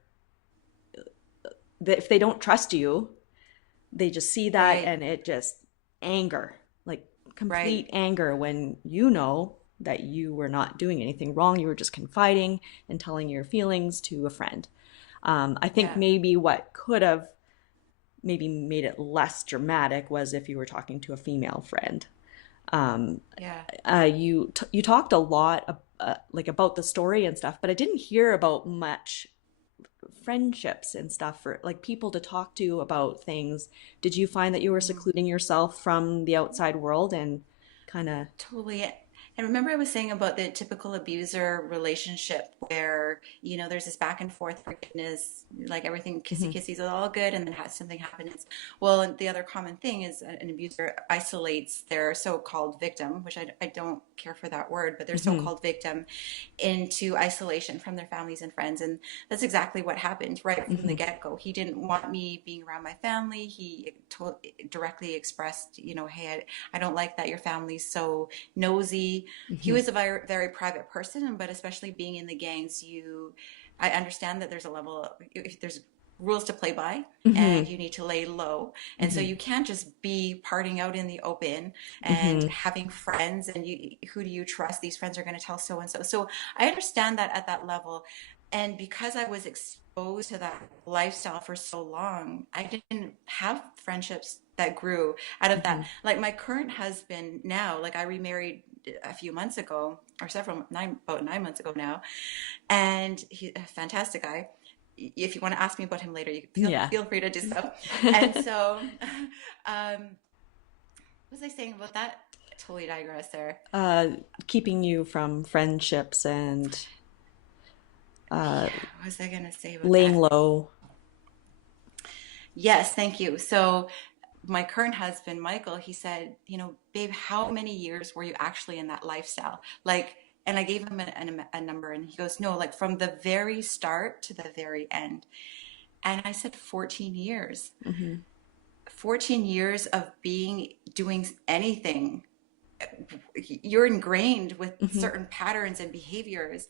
that. If they don't trust you, they just see that, Right. and it just anger, like Right. complete anger, when you know that you were not doing anything wrong. You were just confiding and telling your feelings to a friend. I think Yeah. maybe what could have maybe made it less dramatic was if you were talking to a female friend. Um, Yeah. you talked a lot like about the story and stuff, but I didn't hear about much friendships and stuff for like people to talk to about things. Did you find that you were Mm-hmm. secluding yourself from the outside world and kind of? Totally. And remember, I was saying about the typical abuser relationship where, there's this back and forth forgiveness, like everything kissy Hmm. kissy is all good, and then something happens. Well, and the other common thing is an abuser isolates their so-called victim, which I don't care for that word, but their Hmm. so-called victim into isolation from their families and friends. And that's exactly what happened right from the Hmm. get-go. He didn't want me being around my family. He directly expressed, hey, I don't like that your family's so nosy. He Hmm. was a very, very private person, but especially being in the gangs, I understand that there's a level, there's rules to play by, Hmm. and you need to lay low. And so Hmm. you can't just be partying out in the open and Hmm. having friends, and who do you trust? These friends are going to tell so and so. So I understand that at that level. And because I was exposed to that lifestyle for so long, I didn't have friendships that grew out of that. Hmm. Like my current husband now, like I remarried a few months ago, or about 9 months ago now, and he's a fantastic guy. If you want to ask me about him later, you Yeah. feel free to do so. And so, what was I saying about that? I totally digress there. uh, Keeping you from friendships and Yeah, uh, what was I gonna say about laying that? low. Yes, thank you. So my current husband, Michael, he said, babe, how many years were you actually in that lifestyle? Like, And I gave him a number, and he goes, no, like from the very start to the very end. And I said, 14 years. Mm-hmm. 14 years of doing anything. You're ingrained with Mm-hmm. certain patterns and behaviors.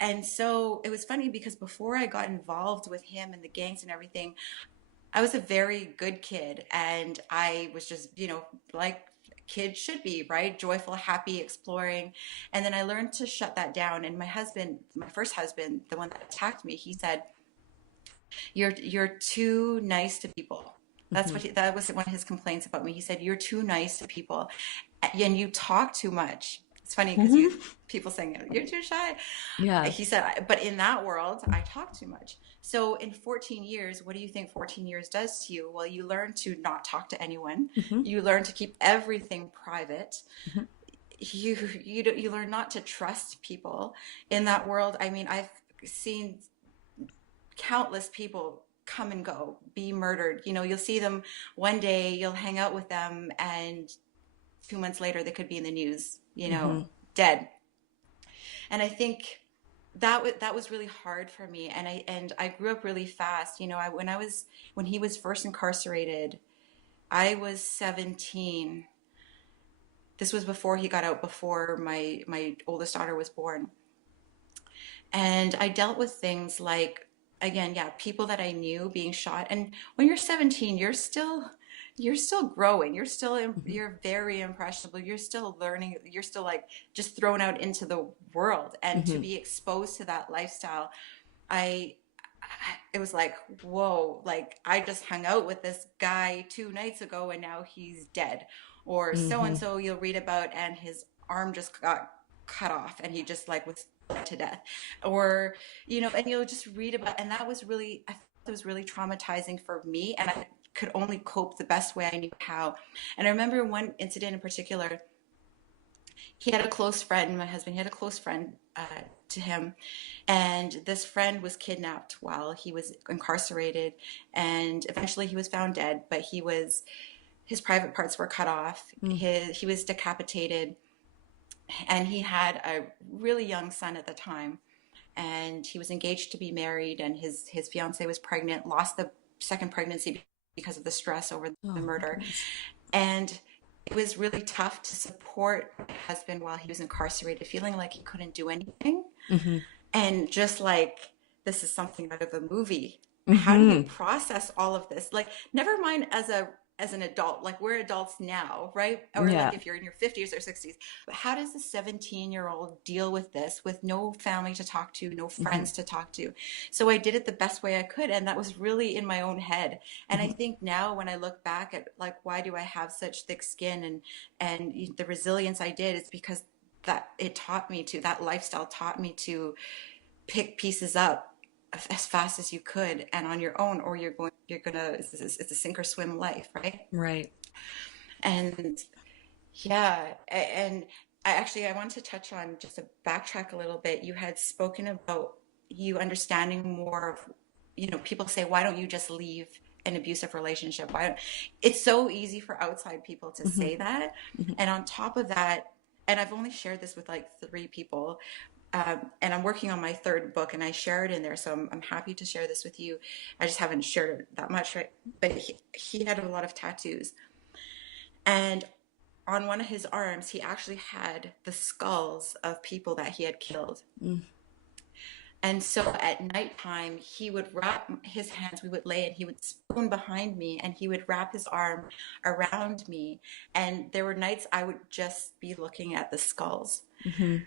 And so it was funny because before I got involved with him and the gangs and everything, I was a very good kid. And I was just, like kids should be, right? Joyful, happy, exploring. And then I learned to shut that down. And my husband, my first husband, the one that attacked me, he said, you're too nice to people. Mm-hmm. That was one of his complaints about me. He said, you're too nice to people and you talk too much. It's funny because Mm-hmm. people saying you're too shy. Yeah. He said, but in that world, I talk too much. So in 14 years, what do you think 14 years does to you? Well, you learn to not talk to anyone. Mm-hmm. You learn to keep everything private. Mm-hmm. You learn not to trust people in that world. I mean, I've seen countless people come and go, be murdered. You'll see them one day, you'll hang out with them, and 2 months later they could be in the news, Mm-hmm. dead. And I think that was really hard for me. And I grew up really fast. When he was first incarcerated, I was 17. This was before he got out, before my oldest daughter was born. And I dealt with things like, again, yeah, people that I knew being shot. And when you're 17, you're still growing. Mm-hmm. You're very impressionable. You're still learning. You're still like just thrown out into the world, and to Mm-hmm. be exposed to that lifestyle, I it was like, whoa, like I just hung out with this guy 2 nights ago and now he's dead. Or so Mm-hmm. and so you'll read about, and his arm just got cut off and he just like was to death. Or and you'll just read about, and that was really, I thought it was really traumatizing for me, and I could only cope the best way I knew how. And I remember one incident in particular. He had a close friend, my husband, he had a close friend to him, and this friend was kidnapped while he was incarcerated, and eventually he was found dead, but his private parts were cut off. Mm-hmm. He was decapitated, and he had a really young son at the time, and he was engaged to be married, and his fiance was pregnant, lost the second pregnancy because of the stress over Oh the my murder. goodness. And it was really tough to support my husband while he was incarcerated, feeling like he couldn't do anything. Mm-hmm. And just like, this is something out of a movie. How do you Mm-hmm. process all of this? Like, never mind as an adult, like we're adults now, right? Or Yeah. like if you're in your 50s or 60s. But how does a 17-year-old deal with this with no family to talk to, no Mm-hmm. friends to talk to? So I did it the best way I could, and that was really in my own head. And I Mm-hmm. think now when I look back at like, why do I have such thick skin and the resilience I did, it's because that lifestyle taught me to pick pieces up as fast as you could and on your own, or it's a sink or swim life, right? Right. And yeah, and I wanted to touch on, just to backtrack a little bit. You had spoken about you understanding more of, people say, why don't you just leave an abusive relationship? It's so easy for outside people to Mm-hmm. say that. Mm-hmm. And on top of that, and I've only shared this with like 3 people, and I'm working on my third book, and I share it in there, so I'm happy to share this with you. I just haven't shared it that much, right? But he had a lot of tattoos, and on one of his arms, he actually had the skulls of people that he had killed. Mm-hmm. And so at nighttime, he would wrap his hands, we would lay, and he would spoon behind me, and he would wrap his arm around me. And there were nights I would just be looking at the skulls. Mm-hmm.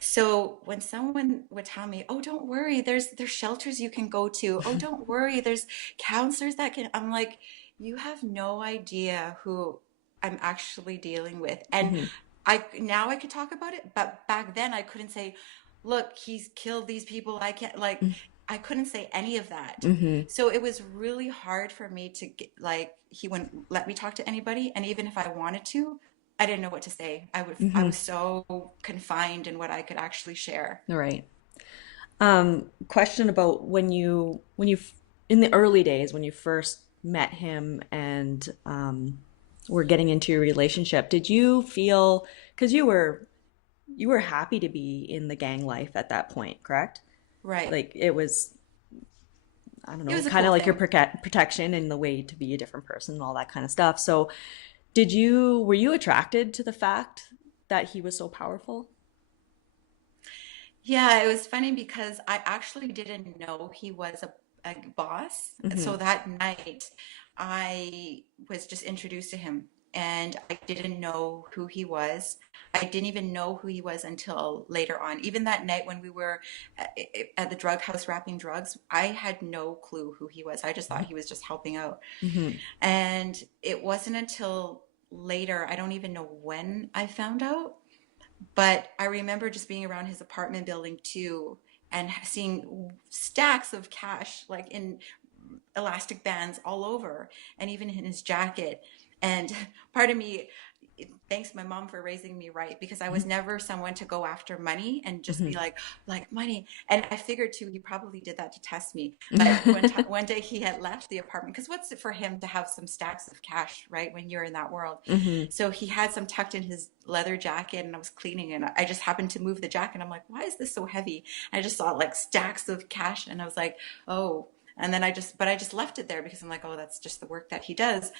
So when someone would tell me, "Oh, don't worry, there's shelters you can go to. Oh, don't worry, there's counselors that can," I'm like, you have no idea who I'm actually dealing with. And Mm-hmm. now I could talk about it, but back then I couldn't say, "Look, he's killed these people." I can't, like, I couldn't say any of that. Mm-hmm. So it was really hard for me to get, like, he wouldn't let me talk to anybody, and even if I wanted to, I didn't know what to say. I Mm-hmm. was so confined in what I could actually share. Right. Question about in the early days when you first met him and were getting into your relationship, did you feel, because you were you were happy to be in the gang life at that point, correct? Right. Like it was, I don't It know, was a kind cool of like your thing. protection and the way to be a different person and all that kind of stuff. So, were you attracted to the fact that he was so powerful? Yeah, it was funny because I actually didn't know he was a boss. Mm-hmm. So that night, I was just introduced to him and I didn't know who he was. I didn't even know who he was until later on. Even that night when we were at the drug house wrapping drugs, I had no clue who he was. I just thought he was just helping out. Mm-hmm. And it wasn't until later, I don't even know when I found out, but I remember just being around his apartment building too and seeing stacks of cash like in elastic bands all over and even in his jacket. And part of me thanks my mom for raising me right because I was never someone to go after money and just be Mm-hmm. like money. And I figured too he probably did that to test me. But Mm-hmm. one day he had left the apartment because what's it for him to have some stacks of cash, right, when you're in that world? Mm-hmm. So he had some tucked in his leather jacket and I was cleaning and I just happened to move the jacket. I'm like, why is this so heavy? And I just saw like stacks of cash and I was like, oh. And then I just left it there because I'm like, oh, that's just the work that he does.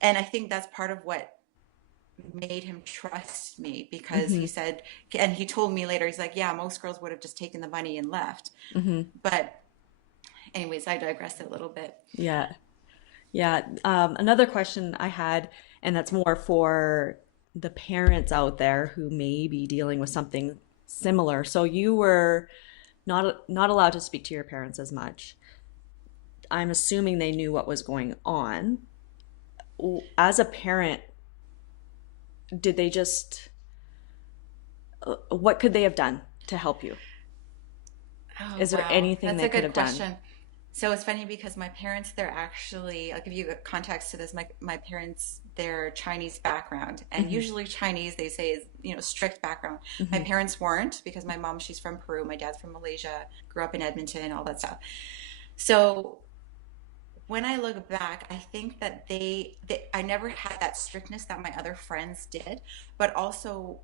And I think that's part of what made him trust me because he Mm-hmm. said, and he told me later, he's like, yeah, most girls would have just taken the money and left. Mm-hmm. But, anyways, I digressed a little bit. Yeah. Yeah. Another question I had, and that's more for the parents out there who may be dealing with something similar. So you were not allowed to speak to your parents as much. I'm assuming they knew what was going on. As a parent, did they just what could they have done to help you? Oh, Is there wow. anything That's they a could good have done? question. So it's funny because my parents, they're actually, I'll give you context to this. My parents, they're Chinese background. And Mm-hmm. usually Chinese, they say is, strict background. My Mm-hmm. parents weren't because my mom, she's from Peru. My dad's from Malaysia, grew up in Edmonton, all that stuff. So when I look back, I think that I never had that strictness that my other friends did, but also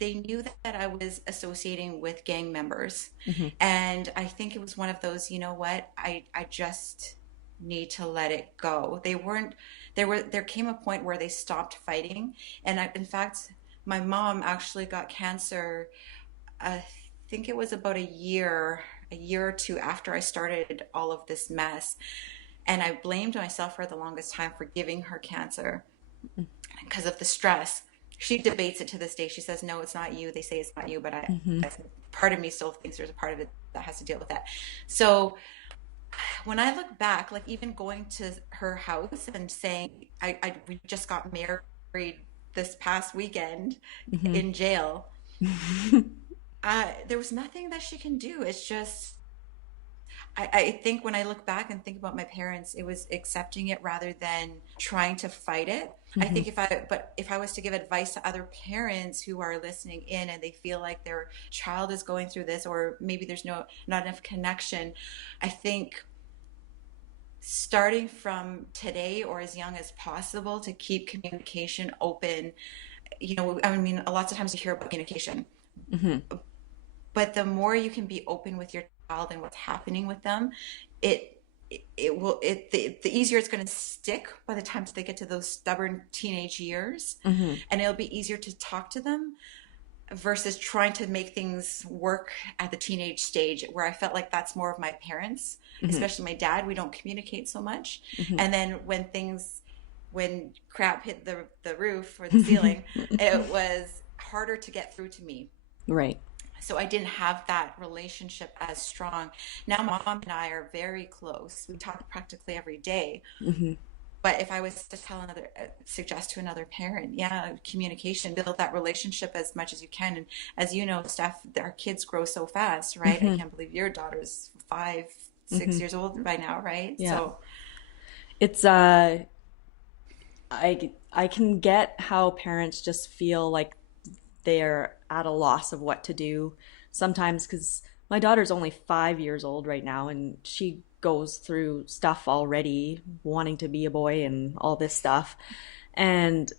they knew that I was associating with gang members. Mm-hmm. And I think it was one of those, you know what, I just need to let it go. There came a point where they stopped fighting. And in fact, my mom actually got cancer, I think it was about a year or two after I started all of this mess. And I blamed myself for the longest time for giving her cancer because of the stress. She debates it to this day. She says, no, it's not you. They say it's not you, but Mm-hmm. part of me still thinks there's a part of it that has to deal with that. So when I look back, like even going to her house and saying, we just got married this past weekend in jail, Mm-hmm. there was nothing that she can do. It's just I think when I look back and think about my parents, it was accepting it rather than trying to fight it. I Mm-hmm. think if I was to give advice to other parents who are listening in and they feel like their child is going through this, or maybe there's not enough connection, I think starting from today or as young as possible to keep communication open. I mean, lots of times you hear about communication, Mm-hmm. but the more you can be open with your child and what's happening with them, it it will the easier it's going to stick by the time they get to those stubborn teenage years, Mm-hmm. and it'll be easier to talk to them versus trying to make things work at the teenage stage where I felt like that's more of my parents, Mm-hmm. especially my dad. We don't communicate so much. Mm-hmm. And then when crap hit the roof or the ceiling, it was harder to get through to me. Right. So I didn't have that relationship as strong. Now my mom and I are very close. We talk practically every day. Mm-hmm. But if I was to suggest to another parent, yeah, communication, build that relationship as much as you can. And as you know, Steph, our kids grow so fast, right? I Mm-hmm. can't believe your daughter's 5, Mm-hmm. 6 years old by now, right? Yeah. So, It's I can get how parents just feel like they're at a loss of what to do sometimes because my daughter's only 5 years old right now and she goes through stuff already wanting to be a boy and all this stuff. And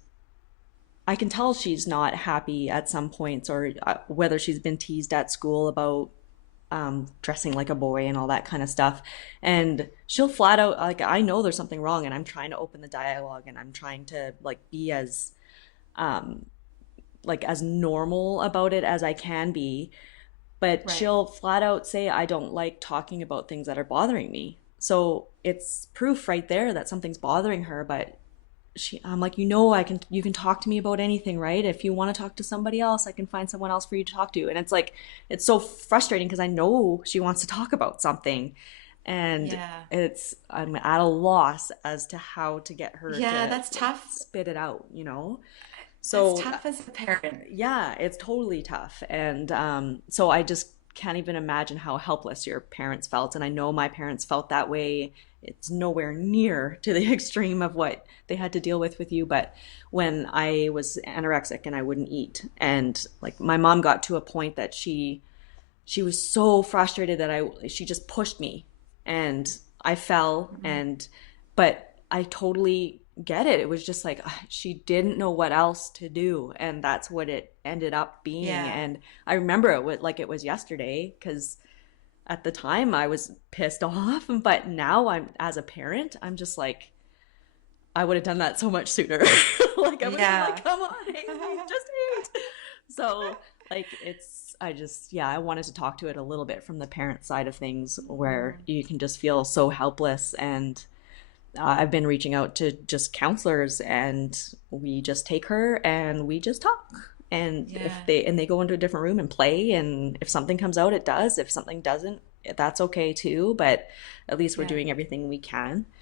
I can tell she's not happy at some points, or whether she's been teased at school about dressing like a boy and all that kind of stuff. And she'll flat out, like, I know there's something wrong, and I'm trying to open the dialogue, and I'm trying to like be as like as normal about it as I can be. But Right. she'll flat out say, I don't like talking about things that are bothering me. So it's proof right there that something's bothering her. But I'm like, you can talk to me about anything, right? If you want to talk to somebody else, I can find someone else for you to talk to. And it's like, it's so frustrating because I know she wants to talk about something. And Yeah. I'm at a loss as to how to get her Yeah, to that's like tough. spit it out, you know? That's So tough as a parent. yeah, it's totally tough. And so I just can't even imagine how helpless your parents felt. And I know my parents felt that way. It's nowhere near to the extreme of what they had to deal with you. But when I was anorexic and I wouldn't eat, and like my mom got to a point that she was so frustrated that she just pushed me and I fell. Mhm. And but I totally get it. It was just like she didn't know what else to do, and that's what it ended up being. Yeah. And I remember like it was yesterday, because at the time I was pissed off, but now I'm, as a parent, I'm just like, I would have done that so much sooner. Like I would have been like, Yeah. come on, Haley, just eat. So like I just, yeah, I wanted to talk to it a little bit from the parent side of things, where Mhm. you can just feel so helpless. And I've been reaching out to just counselors, and we just take her and we just talk. And Yeah. they go into a different room and play, and if something comes out, it does. If something doesn't, that's okay too. But at least we're Yeah. doing everything we can. Yeah.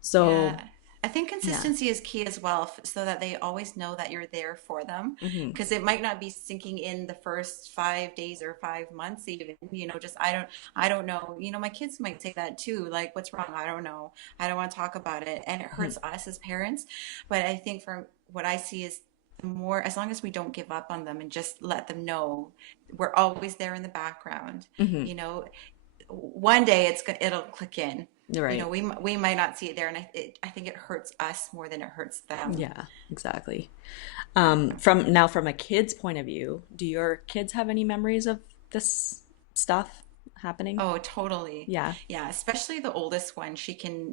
So I think yeah. consistency is key as well, so that they always know that you're there for them. Hmm. Because it might not be sinking in the first 5 days or 5 months, even, just I don't know. My kids might say that too. Like, what's wrong? I don't know. I don't want to talk about it. And it Hmm. hurts us as parents. But I think from what I see is the more, as long as we don't give up on them and just let them know we're always there in the background, Hmm. you know, one day it'll click in. Right. We might not see it there, and I think it hurts us more than it hurts them. Yeah, exactly. Yeah. From a kid's point of view, do your kids have any memories of this stuff happening? Oh, totally. Yeah. Yeah, especially the oldest one.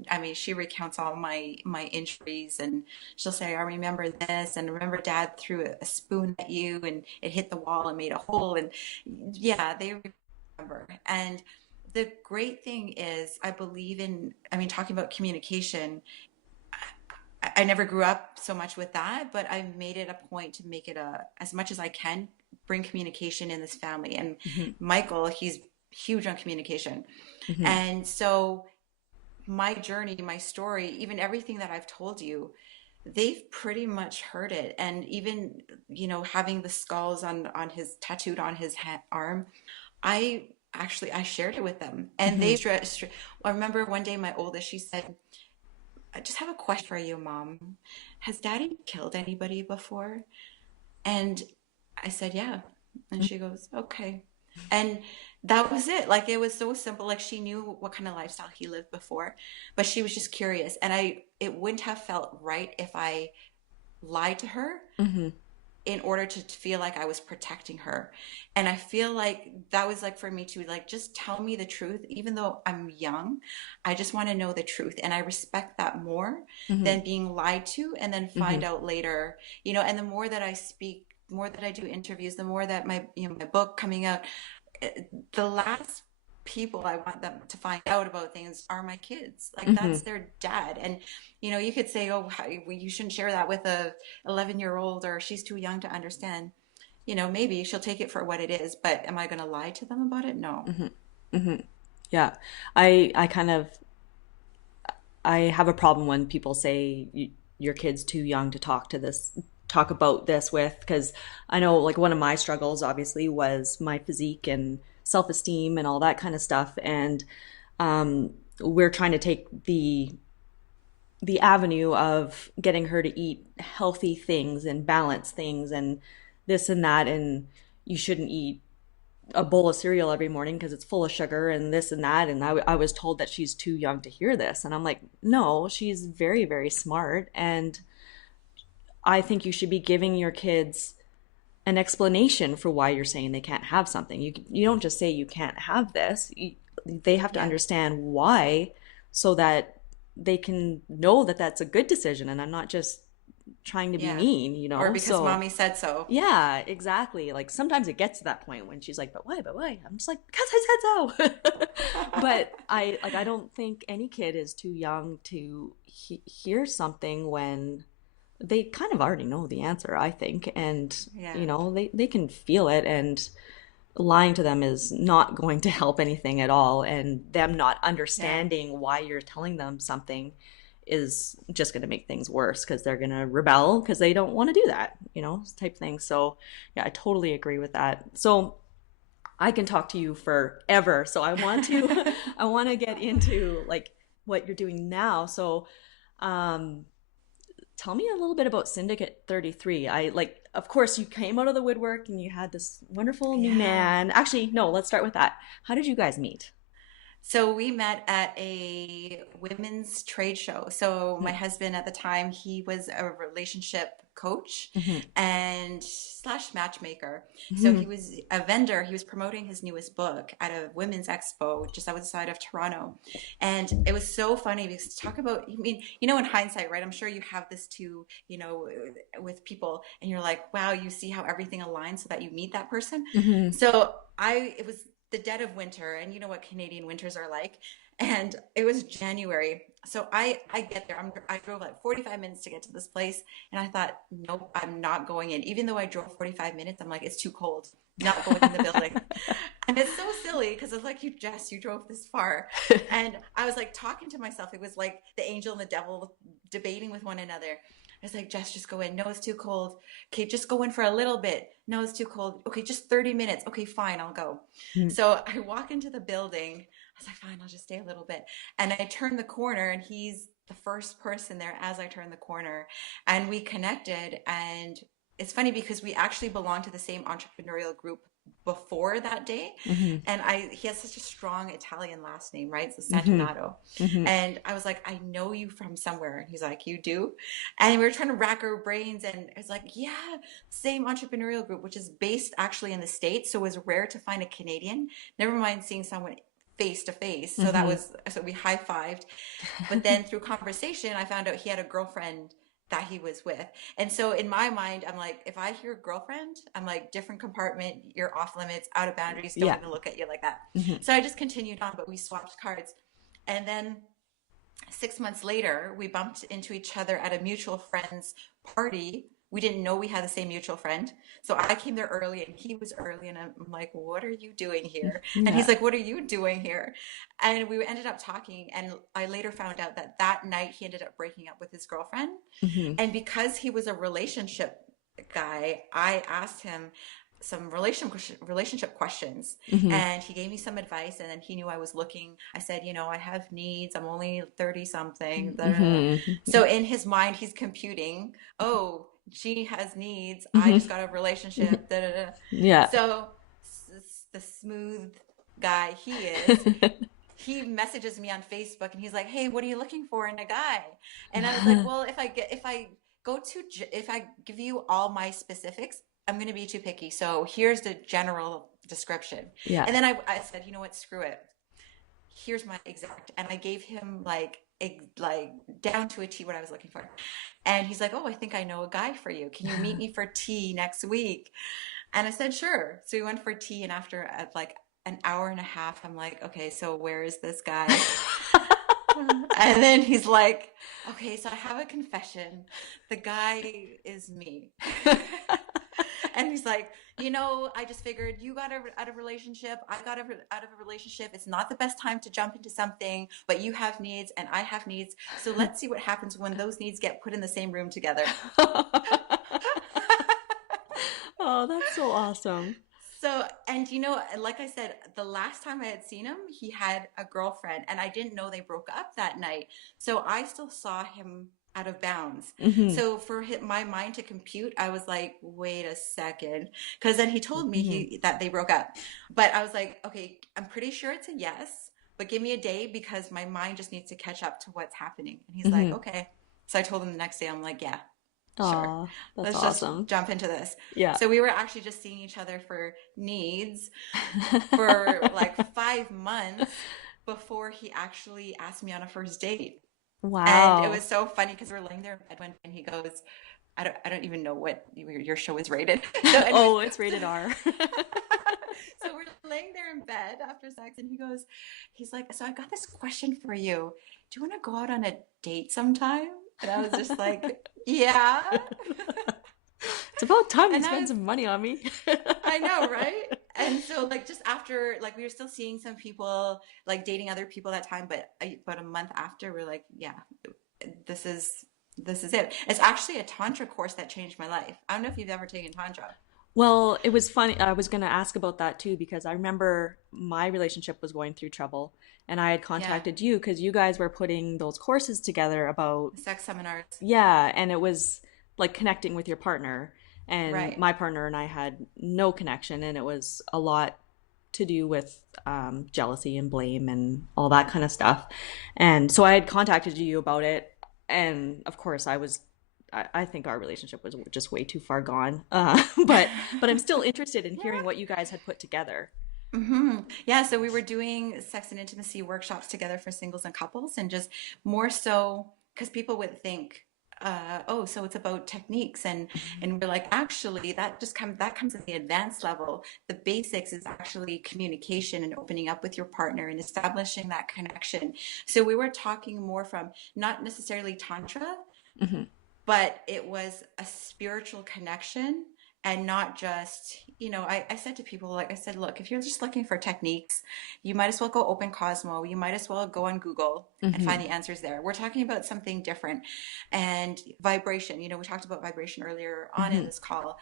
I mean, she recounts all my injuries, and she'll say, "I remember this, and remember Dad threw a spoon at you, and it hit the wall and made a hole." And yeah, they remember. And the great thing is, I mean, talking about communication, I never grew up so much with that, but I made it a point to make it as much as I can, bring communication in this family. And Hmm. Michael, he's huge on communication. Hmm. And so my journey, my story, even everything that I've told you, they've pretty much heard it. And even, having the skulls on his tattooed on his arm, I shared it with them. And Hmm. I remember one day my oldest, she said, "I just have a question for you, Mom. Has Daddy killed anybody before?" And I said, "Yeah." And she goes, "Okay." And that was it. Like, it was so simple. Like, she knew what kind of lifestyle he lived before, but she was just curious. And it wouldn't have felt right if I lied to her Hmm. in order to feel like I was protecting her. And I feel like that was like for me to like, just tell me the truth, even though I'm young. I just want to know the truth. And I respect that more Hmm. than being lied to and then Hmm. find out later, and the more that I speak, more that I do interviews, the more that my book coming out, the last people I want them to find out about things are my kids. Like, Hmm. that's their dad. And you could say, "Oh, well, you shouldn't share that with a 11-year-old, or she's too young to understand." Maybe she'll take it for what it is, but am I going to lie to them about it? No. Hmm. Hmm. Yeah. I kind of, I have a problem when people say your kid's too young to talk about this with, because I know like one of my struggles obviously was my physique and self-esteem and all that kind of stuff. And we're trying to take the avenue of getting her to eat healthy things and balance things and this and that. And you shouldn't eat a bowl of cereal every morning because it's full of sugar and this and that. And I was told that she's too young to hear this. And I'm like, no, she's very, very smart. And I think you should be giving your kids an explanation for why you're saying they can't have something. You don't just say you can't have this. They have to Yeah. understand why, so that they can know that that's a good decision and I'm not just trying to be Yeah. mean, you Or know? because So, mommy said so. yeah, exactly. Like sometimes it gets to that point when she's like, "But why? But why?" I'm just like, "Because I said so." But I don't think any kid is too young to hear something when they kind of already know the answer, I think, and Yeah. they can feel it, and lying to them is not going to help anything at all, and them not Yeah. understanding why you're telling them something is just going to make things worse because they're going to rebel because they don't want to do that, type thing. So yeah, I totally agree with that. So I can talk to you forever, so I want to I want to get into like what you're doing now. So um tell me a little bit about Syndicate 33. I like, of course, you came out of the woodwork and you had this wonderful new Yeah. man. Actually, no, let's start with that. How did you guys meet? So we met at a women's trade show. So my husband at the time, he was a relationship coach Mm-hmm. and slash matchmaker. So Mm-hmm. he was a vendor. He was promoting his newest book at a women's expo just outside of Toronto. And it was so funny because talk about, I mean, in hindsight, right? I'm sure you have this too, with people and you're like, wow, you see how everything aligns so that you meet that person. Mm-hmm. So it was the dead of winter, and you know what Canadian winters are like. And it was January. So I get there. I drove like 45 minutes to get to this place. And I thought, nope, I'm not going in. Even though I drove 45 minutes, I'm like, it's too cold. Not going in the building. And it's so silly because it's like, you drove this far. And I was like talking to myself. It was like the angel and the devil debating with one another. I was like, Jess, just go in. No, it's too cold. Okay, just go in for a little bit. No, it's too cold. Okay, just 30 minutes. Okay, fine, I'll go. So I walk into the building. I was like, fine, I'll just stay a little bit. And I turn the corner, and he's the first person there as I turn the corner. And we connected. And it's funny because we actually belong to the same entrepreneurial group before that day. Mm-hmm. And he has such a strong Italian last name, right? So Mm-hmm. Santonato. Mm-hmm. And I was like, I know you from somewhere. And he's like, you do? And we were trying to rack our brains. And it's like, yeah, same entrepreneurial group, which is based actually in the States. So it was rare to find a Canadian, never mind seeing someone face to face. Mm-hmm. So we high fived. But then through conversation, I found out he had a girlfriend that he was with. And so in my mind, I'm like, if I hear girlfriend, I'm like, different compartment, you're off limits, out of boundaries, don't Yeah. even look at you like that. Mm-hmm. So I just continued on, but we swapped cards. And then 6 months later, we bumped into each other at a mutual friend's party. We didn't know we had the same mutual friend. So I came there early and he was early. And I'm like, what are you doing here? And he's Yeah. like, what are you doing here? And we ended up talking. And I later found out that that night he ended up breaking up with his girlfriend. Mm-hmm. And because he was a relationship guy, I asked him some relationship questions, Mm-hmm. and he gave me some advice. And then he knew I was looking. I said, I have needs. I'm only 30 something. Mm-hmm. So in his mind, he's computing, oh, she has needs, I Mm-hmm. just got a relationship, da, da, da. Yeah. So the smooth guy he is, he messages me on Facebook and he's like, hey, what are you looking for in a guy? And I was like, well, if I give you all my specifics, I'm going to be too picky. So here's the general description. Yeah. And then I said, you know what, screw it. Here's my exact. And I gave him like down to a T what I was looking for. And he's like, oh, I think I know a guy for you. Can you meet me for tea next week? And I said, sure. So we went for tea. And after like an hour and a half, I'm like, okay, so where is this guy? And then he's like, okay, so I have a confession. The guy is me. And he's like, I just figured you got out of a relationship. I got out of a relationship. It's not the best time to jump into something, but you have needs and I have needs. So let's see what happens when those needs get put in the same room together. Oh, that's so awesome. So, and like I said, the last time I had seen him, he had a girlfriend, and I didn't know they broke up that night. So I still saw him out of bounds. Mm-hmm. So for my mind to compute, I was like, wait a second. Because then he told me Mm-hmm. that they broke up. But I was like, okay, I'm pretty sure it's a yes, but give me a day because my mind just needs to catch up to what's happening. And he's like, Mm-hmm. okay. So I told him the next day, I'm like, yeah. Sure. Aw, that's Let's just awesome. jump into this. Yeah. So we were actually just seeing each other for needs for like 5 months before he actually asked me on a first date. And it was Wow. so funny because we were laying there in bed one day and he goes, I don't even know what your show is rated. So anyways, Oh, it's rated R. so we're laying there in bed after sex and he's like, so I got this question for you. Do you want to go out on a date sometime? And I was just like, yeah. It's about time you And spend some money on me. I know, right? And so like just after like we were still seeing some people like dating other people that time, but about a month after we're like, yeah, this is this is it. It's actually a tantra course that changed my life. I don't know if you've ever taken tantra. Well, it was funny. I was going to ask about that too because I remember my relationship was going through trouble and I had Yeah, contacted you because you guys were putting those courses together about, sex seminars. yeah, and it was like connecting with your partner. And Right. my partner and I had no connection, and it was a lot to do with jealousy and blame and all that kind of stuff. And so I had contacted you about it, and of course I think our relationship was just way too far gone. But I'm still interested in hearing Yeah. what you guys had put together. Yeah, so we were doing sex and intimacy workshops together for singles and couples, and just more so because people would think, oh, so it's about techniques, and we're like, actually, that comes at the advanced level. The basics is actually communication and opening up with your partner and establishing that connection. So we were talking more from not necessarily tantra, Hmm. but it was a spiritual connection and not just, I said to people, like I said, look, if you're just looking for techniques, you might as well go open Cosmo. You might as well go on Google and find Hmm. the answers there. We're talking about something different. And vibration, we talked about vibration earlier on in Hmm. this call,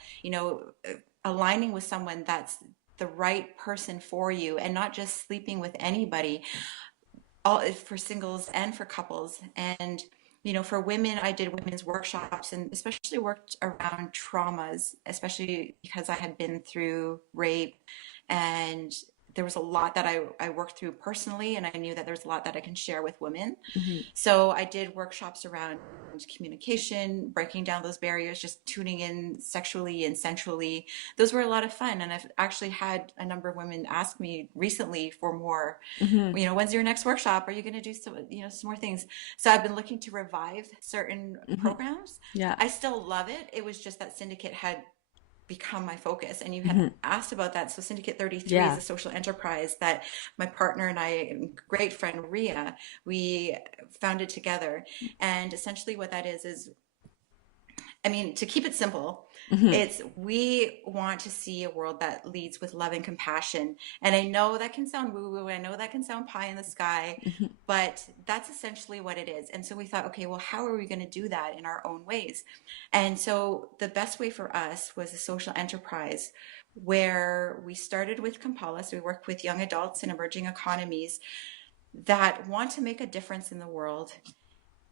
aligning with someone that's the right person for you and not just sleeping with anybody, all for singles and for couples. And for women, I did women's workshops and especially worked around traumas, especially because I had been through rape, and there was a lot that I worked through personally, and I knew that there's a lot that I can share with women. Hmm. So I did workshops around communication, breaking down those barriers, just tuning in sexually and sensually. Those were a lot of fun. And I've actually had a number of women ask me recently for more, Hmm. when's your next workshop? Are you going to do some more things? So I've been looking to revive certain Hmm. programs. Yeah. I still love it. It was just that Syndicate had become my focus. And you had Hmm. asked about that. So Syndicate 33 is Yeah. a social enterprise that my partner and I, great friend Ria, we founded together. And essentially what that is, I mean, to keep it simple, Hmm. it's we want to see a world that leads with love and compassion. And I know that can sound woo woo, I know that can sound pie in the sky, Hmm. but that's essentially what it is. And so we thought, okay, well, how are we going to do that in our own ways? And so the best way for us was a social enterprise where we started with Kampala. So we work with young adults in emerging economies that want to make a difference in the world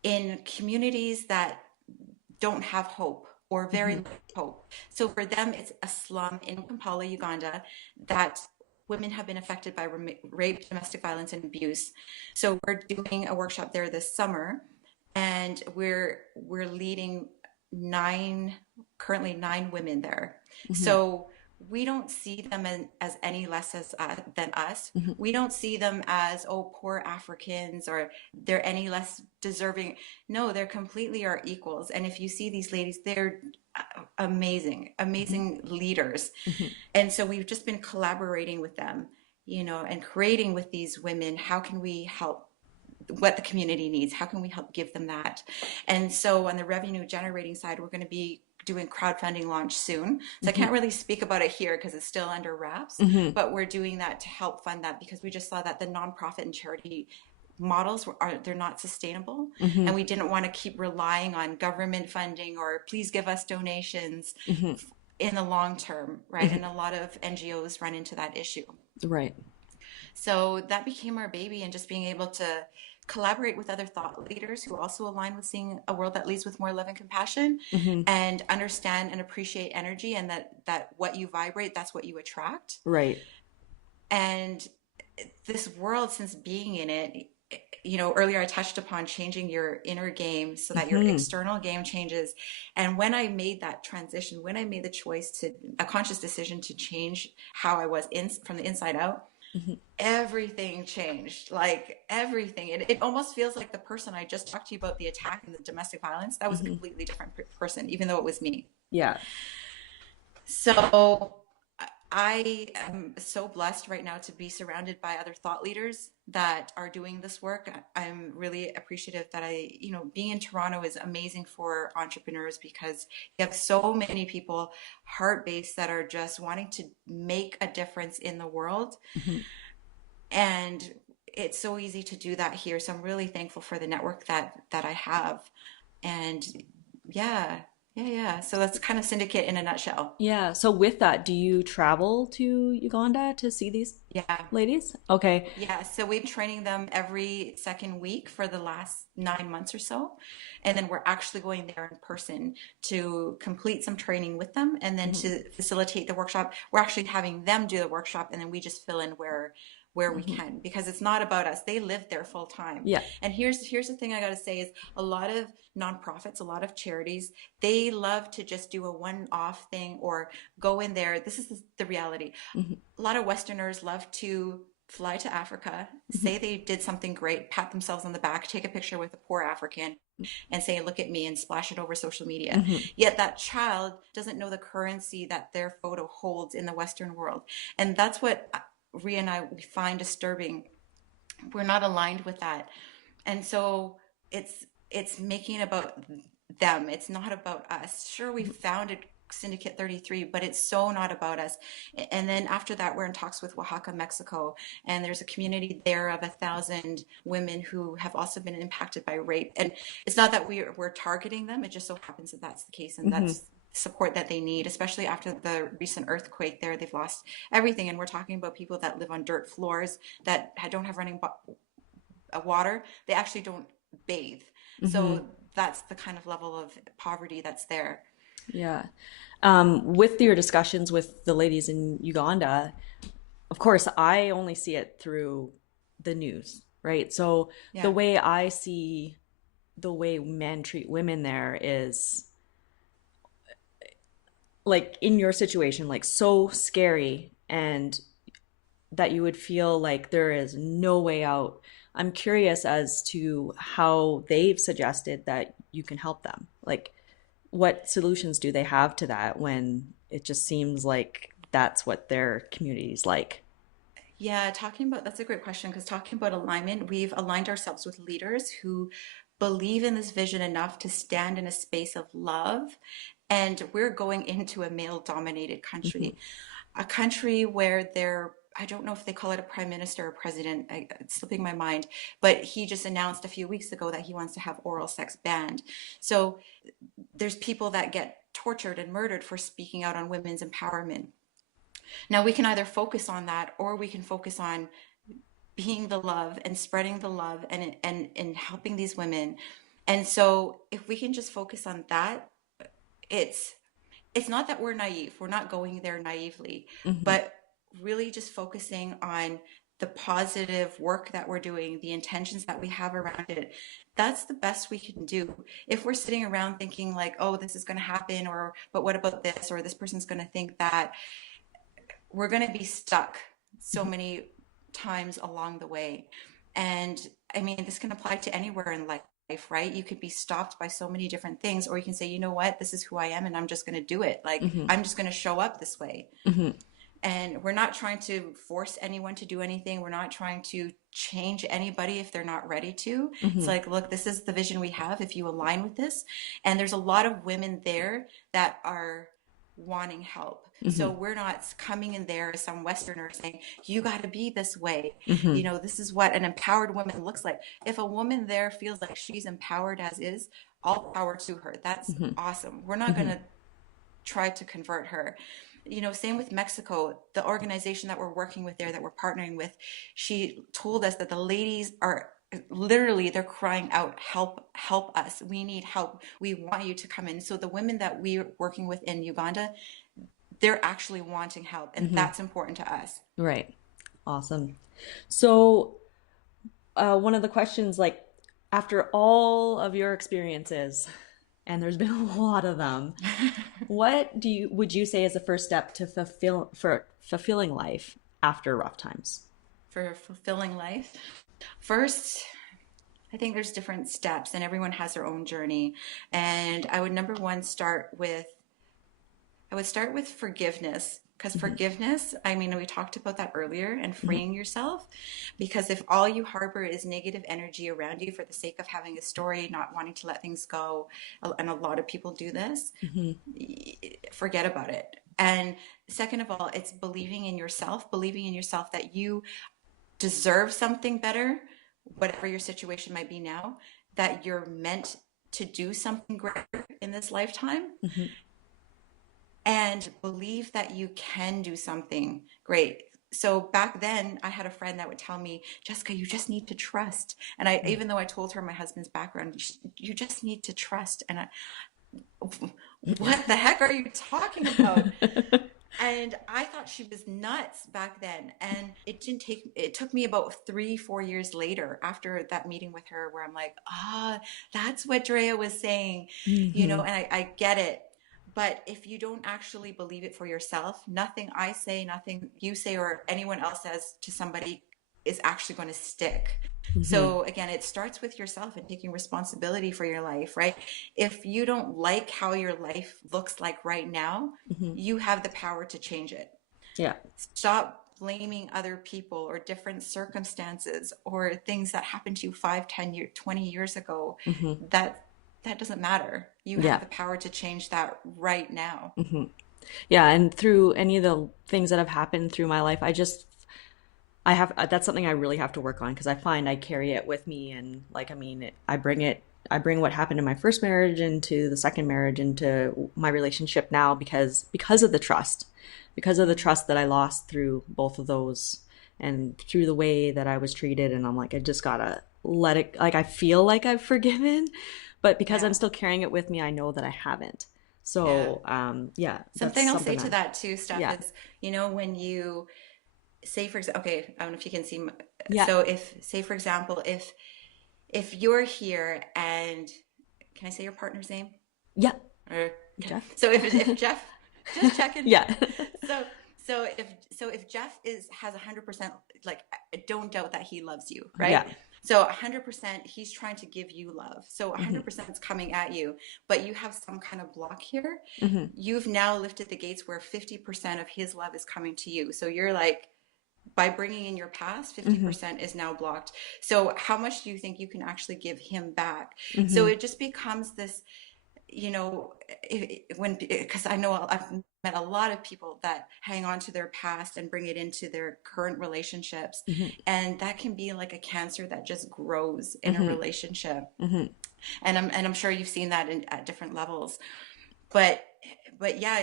in communities that don't have hope or very Hmm. little hope. So for them, it's a slum in Kampala, Uganda, that women have been affected by rape, domestic violence, and abuse. So we're doing a workshop there this summer, and we're leading nine currently nine women there. Hmm. So we don't see them as any less than us. Hmm. We don't see them as, oh, poor Africans, or they're any less deserving. No, they're completely our equals. And if you see these ladies, they're amazing, Hmm. amazing leaders. Hmm. And so we've just been collaborating with them, and creating with these women. How can we help what the community needs? How can we help give them that? And so on the revenue generating side, we're going to be doing crowdfunding launch soon. So I Hmm. can't really speak about it here because it's still under wraps, Hmm. but we're doing that to help fund that because we just saw that the nonprofit and charity models they're not sustainable, Hmm. and we didn't want to keep relying on government funding or please give us donations Hmm. in the long term, right? And Hmm. a lot of NGOs run into that issue. Right. So that became our baby, and just being able to collaborate with other thought leaders who also align with seeing a world that leads with more love and compassion, Hmm. and understand and appreciate energy, and that what you vibrate, that's what you attract. Right. And this world, since being in it, earlier I touched upon changing your inner game so that your Hmm. external game changes. And when I made that transition, when I made the choice to a conscious decision to change how I was from the inside out, Hmm. everything changed. Like everything. It almost feels like the person I just talked to you about, the attack and the domestic violence, that was a Hmm. completely different person, even though it was me. Yeah. So I am so blessed right now to be surrounded by other thought leaders that are doing this work. I'm really appreciative that being in Toronto is amazing for entrepreneurs because you have so many people, heart-based, that are just wanting to make a difference in the world. Hmm. And it's so easy to do that here. So I'm really thankful for the network that I have. And yeah, yeah. So that's kind of Syndicate in a nutshell. Yeah. So with that, do you travel to Uganda to see these Yeah. ladies? Okay. Yeah, so we've been training them every second week for the last 9 months or so. And then we're actually going there in person to complete some training with them and then Hmm. to facilitate the workshop. We're actually having them do the workshop and then we just fill in where we Hmm. can because it's not about us. They live there full time. Yeah. And here's the thing I got to say is a lot of nonprofits, a lot of charities, they love to just do a one-off thing or go in there. This is the reality. Hmm. A lot of Westerners love to fly to Africa, Hmm. say they did something great, pat themselves on the back, take a picture with a poor African, and say, look at me, and splash it over social media. Hmm. Yet that child doesn't know the currency that their photo holds in the Western world. And that's what Rhea and I we find disturbing. We're not aligned with that. And so it's making it about them. It's not about us. Sure, we founded Syndicate 33, but it's so not about us. And then after that, we're in talks with Oaxaca, Mexico, and there's a community there of 1,000 women who have also been impacted by rape. And it's not that we're targeting them; it just so happens that that's the case, and Hmm. that's support that they need, especially after the recent earthquake there. They've lost everything, and we're talking about people that live on dirt floors that don't have running water. They actually don't bathe. Hmm. So that's the kind of level of poverty that's there. Yeah. With your discussions with the ladies in Uganda, of course, I only see it through the news, right? So the Yeah. way I see the way men treat women there is like in your situation, like so scary and that you would feel like there is no way out. I'm curious as to how they've suggested that you can help them. Like, what solutions do they have to that when it just seems like that's what their community's like? Yeah, talking about that's a great question because talking about alignment, we've aligned ourselves with leaders who believe in this vision enough to stand in a space of love. And we're going into a male-dominated Hmm. country, a country where I don't know if they call it a prime minister or president, it's slipping my mind, but he just announced a few weeks ago that he wants to have oral sex banned. So there's people that get tortured and murdered for speaking out on women's empowerment. Now we can either focus on that or we can focus on being the love and spreading the love and helping these women. And so if we can just focus on that, it's it's not that we're naive. We're not going there naively, Hmm. but really just focusing on the positive work that we're doing, the intentions that we have around it. That's the best we can do. If we're sitting around thinking like, oh, this is going to happen, or but what about this, or this person's going to think that, we're going to be stuck so many times along the way. And I mean, this can apply to anywhere in life, right? You could be stopped by so many different things, or you can say, you know what, this is who I am, and I'm just going to do it. Like, Hmm. I'm just going to show up this way. Hmm. And we're not trying to force anyone to do anything. We're not trying to change anybody if they're not ready to. It's Hmm. like, look, this is the vision we have if you align with this. And there's a lot of women there that are wanting help. So Hmm. we're not coming in there as some Westerner saying, you got to be this way. Hmm. This is what an empowered woman looks like. If a woman there feels like she's empowered as is, all power to her. That's Hmm. awesome. We're not going Hmm. to try to convert her. Same with Mexico, the organization that we're working with there, that we're partnering with, she told us that the ladies are literally, they're crying out, help us, we need help, we want you to come in. So the women that we're working with in Uganda, they're actually wanting help, and Hmm. that's important to us. Right. Awesome. So one of the questions, like, after all of your experiences, and there's been a lot of them, what do you would you say is the first step to fulfilling life after rough times? For fulfilling life. First, I think there's different steps and everyone has their own journey. And I would number one start with forgiveness. Because Hmm. forgiveness, I mean, we talked about that earlier, and Hmm. freeing yourself. Because if all you harbor is negative energy around you for the sake of having a story, not wanting to let things go, and a lot of people do this, Hmm. forget about it. And second of all, it's believing in yourself that you deserve something better, whatever your situation might be now, that you're meant to do something greater in this lifetime, Hmm. and believe that you can do something great. So back then, I had a friend that would tell me, Jessica, you just need to trust. And even though I told her my husband's background, you just need to trust. And what the heck are you talking about? And I thought she was nuts back then. And it took me about 3, 4 years later after that meeting with her where I'm like, that's what Drea was saying, Hmm. and I get it. But if you don't actually believe it for yourself, nothing I say, nothing you say, or anyone else says to somebody is actually going to stick. Hmm. So again, it starts with yourself and taking responsibility for your life, right? If you don't like how your life looks like right now, Hmm. you have the power to change it. Yeah. Stop blaming other people or different circumstances or things that happened to you 5, 10 years, 20 years ago. Hmm. That that doesn't matter. You have Yeah. the power to change that right now. Hmm. Yeah, and through any of the things that have happened through my life, I have that's something I really have to work on because I find I carry it with me, and like, I mean, I bring what happened in my first marriage into the second marriage into my relationship now because of the trust. Because of the Mm-hmm. trust that I lost through both of those and through the way that I was treated, and I'm like, I just gotta let it, like, I feel like I've forgiven, but because I'm Yeah. still carrying it with me, I know that I haven't. Yeah. So, yeah, that's Something I'll say something to that, that too, Steph, yeah, is, when you say, for example, okay, I don't know if you can see, yeah, so if, say, for example, if you're here and can I say your partner's name? yeah, Or okay. Jeff. So if Jeff, just checking. Yeah. So if Jeff has 100%, like, don't doubt that he loves you, right? Yeah. So 100% he's trying to give you love. So Hmm. 100% is coming at you, but you have some kind of block here. Hmm. You've now lifted the gates where 50% of his love is coming to you. So you're like, by bringing in your past, Hmm. 50% is now blocked. So how much do you think you can actually give him back? So Hmm. it just becomes this, when, because I know I've met a lot of people that hang on to their past and bring it into their current relationships, Hmm. and that can be like a cancer that just grows in a Hmm. relationship. Hmm. And I'm sure you've seen that at different levels. But yeah,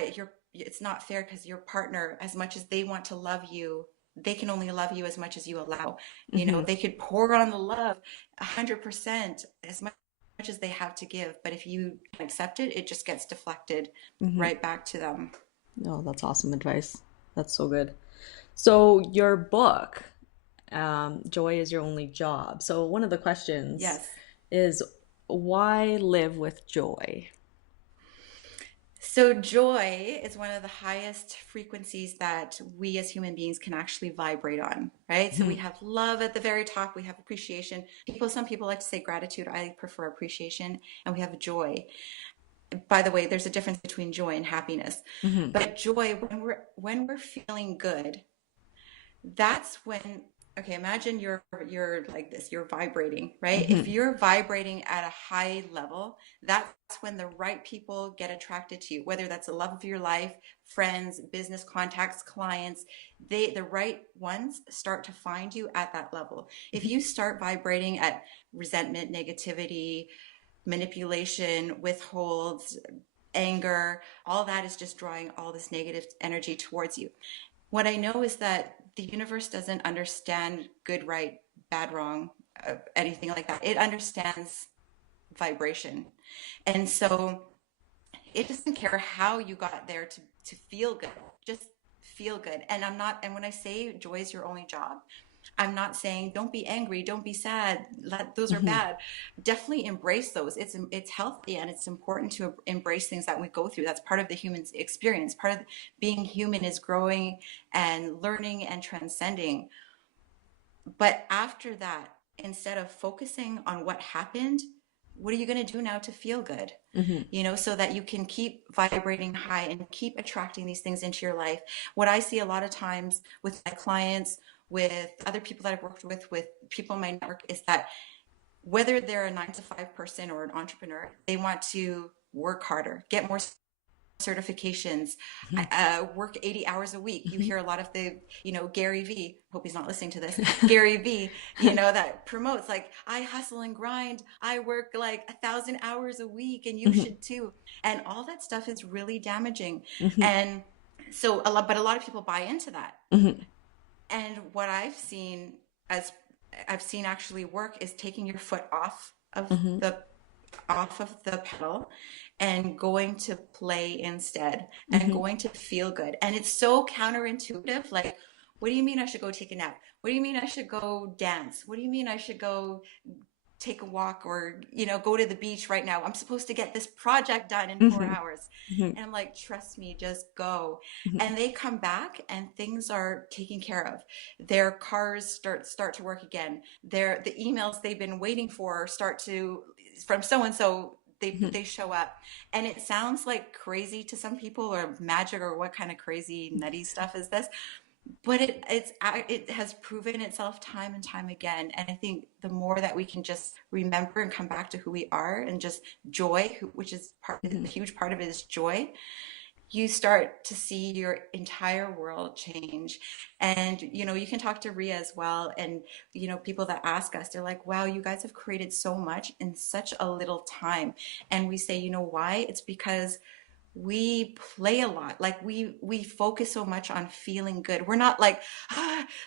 it's not fair because your partner, as much as they want to love you, they can only love you as much as you allow. Hmm. They could pour on the love 100% as much as they have to give, but if you can accept it, it just gets deflected Hmm. right back to them. Oh, that's awesome advice. That's so good. So your book, Joy is Your Only Job. So one of the questions Yes. is, why live with joy? So, joy is one of the highest frequencies that we as human beings can actually vibrate on, right? So, we Hmm. have love at the very top, we have appreciation. Some people like to say gratitude. I prefer appreciation, and we have joy. By the way, there's a difference between joy and happiness. Hmm. But joy, when we're feeling good, that's when, okay, imagine you're like this, you're vibrating, right? If Hmm. you're vibrating at a high level, that's when the right people get attracted to you, whether that's the love of your life, friends, business contacts, clients. The right ones start to find you at that level. If you start vibrating at resentment, negativity, manipulation, withholds, anger, all that is just drawing all this negative energy towards you. What I know is that the universe doesn't understand good, right, bad, wrong, anything like that. It understands vibration. And so it doesn't care how you got there to feel good. Just feel good. And when I say joy is your only job, I'm not saying don't be angry, don't be sad. Those are Hmm. bad. Definitely embrace those. It's healthy and it's important to embrace things that we go through. That's part of the human experience. Part of being human is growing and learning and transcending. But after that, instead of focusing on what happened, what are you going to do now to feel good? Hmm. So that you can keep vibrating high and keep attracting these things into your life. What I see a lot of times with my clients, with other people that I've worked with people in my network, is that whether they're a 9 to 5 person or an entrepreneur, they want to work harder, get more certifications, work 80 hours a week. You Hmm. hear a lot of Gary V, hope he's not listening to this, Gary V, that promotes like, I hustle and grind. I work like 1,000 hours a week and you Hmm. should too. And all that stuff is really damaging. Hmm. And but a lot of people buy into that. And what as I've seen actually work is taking your foot Hmm. off of the pedal and going to play instead and Hmm. going to feel good. And it's so counterintuitive. Like, what do you mean I should go take a nap? What do you mean I should go dance? What do you mean I should go take a walk or go to the beach right now? I'm supposed to get this project done in 4 hours. Hmm. And I'm like, trust me, just go. Hmm. And they come back and things are taken care of. Their cars start to work again. The emails they've been waiting for start to from so and so, they show up. And it sounds like crazy to some people or magic or what kind of crazy nutty stuff is this, but it has proven itself time and time again. And I think the more that we can just remember and come back to who we are and just joy, which is Hmm. a huge part of it is joy, you start to see your entire world change. And you can talk to Ria as well, and people that ask us, they're like, wow, you guys have created so much in such a little time. And we say, you know why? It's because we play a lot. Like we focus so much on feeling good. We're not like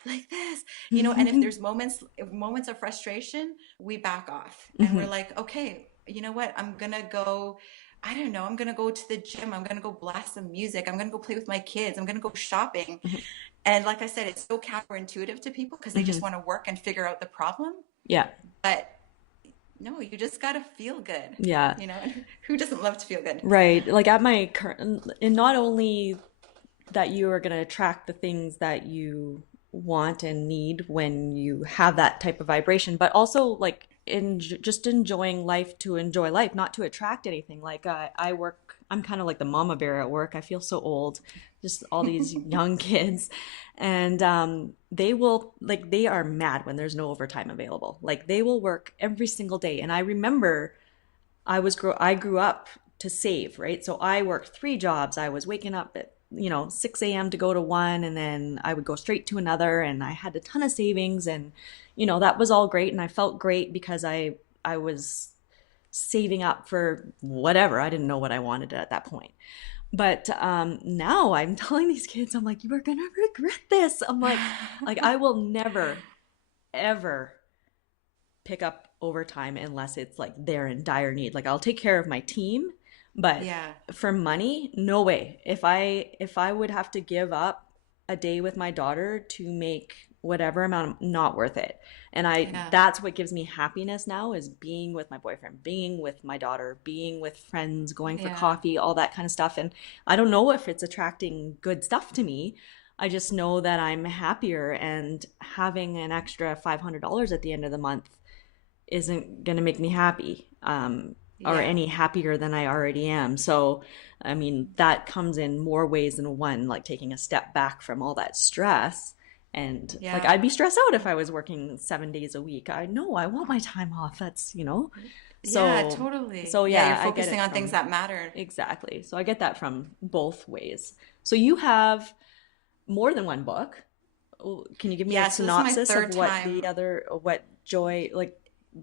like this, and if there's moments of frustration, we back off and we're Hmm. like, okay, you know what, I'm gonna go, I don't know, I'm gonna go to the gym, I'm gonna go blast some music, I'm gonna go play with my kids, I'm gonna go shopping. And like I said, it's so counterintuitive to people because they just Hmm. want to work and figure out the problem. Yeah. But no, you just gotta feel good, Yeah. and who doesn't love to feel good? Right. Like at my current, and not only that you are going to attract the things that you want and need when you have that type of vibration, but also like in just enjoying life to enjoy life, not to attract anything. Like I work, I'm kind of like the mama bear at work. I feel so old, just all these young kids, and they will like they are mad when there's no overtime available. Like they will work every single day, and I remember I grew up to save, right? So I worked three jobs. I was waking up at 6 a.m. to go to one, and then I would go straight to another, and I had a ton of savings, and that was all great, and I felt great because I was saving up for whatever. I didn't know what I wanted at that point. But now I'm telling these kids, I'm like, you are gonna regret this. I'm like I will never ever pick up overtime unless it's like they're in dire need. Like I'll take care of my team, but Yeah. for money, no way. If I would have to give up a day with my daughter to make whatever amount, not worth it. And I Yeah. that's what gives me happiness now is being with my boyfriend, being with my daughter, being with friends, going for Yeah. coffee, all that kind of stuff. And I don't know if it's attracting good stuff to me. I just know that I'm happier and having an extra $500 at the end of the month isn't going to make me happy or Yeah. any happier than I already am. So, I mean, that comes in more ways than one, like taking a step back from all that stress. And like, Yeah. I'd be stressed out if I was working 7 days a week. I know I want my time off. That's. Yeah, So, so so yeah, you're yeah, I get focusing it on things from that matter. exactly. So I get that from both ways. So you have more than one book. Can you give me a Yeah, so this is my synopsis of third time. what joy, like,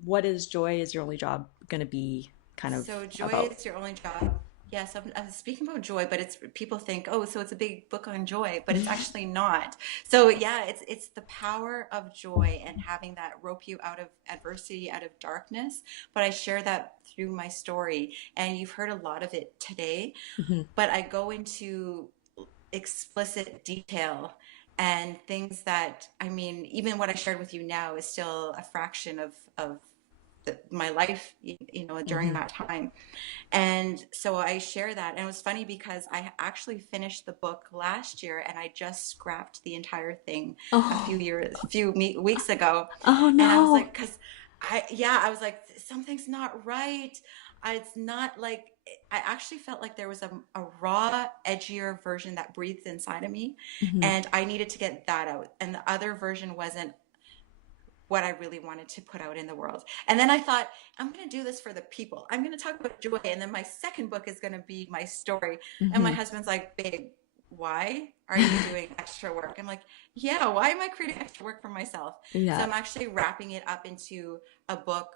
what is joy is your only job going to be kind of So joy about? is your only job. Yes, I'm speaking about joy, but it's people think, oh, so it's a big book on joy, but it's actually not. So yeah, it's the power of joy and having that rope you out of adversity, out of darkness. But I share that through my story, and you've heard a lot of it today. Hmm. But I go into explicit detail and things that, I mean, even what I shared with you now is still a fraction of my life, during Mm-hmm. that time. And so I share that. And it was funny because I actually finished the book last year and I just scrapped the entire thing Oh, weeks ago. oh And I was no. like, because I was like, something's not right. It's not like, I actually felt like there was a raw, edgier version that breathed inside of me. Mm-hmm. And I needed to get that out. And the other version wasn't what I really wanted to put out in the world. And then I thought, I'm going to do this for the people. I'm going to talk about joy. And then my second book is going to be my story. And my Mm-hmm. husband's like, babe, why are you doing extra work? I'm like, yeah, why am I creating extra work for myself? So Yeah. I'm actually wrapping it up into a book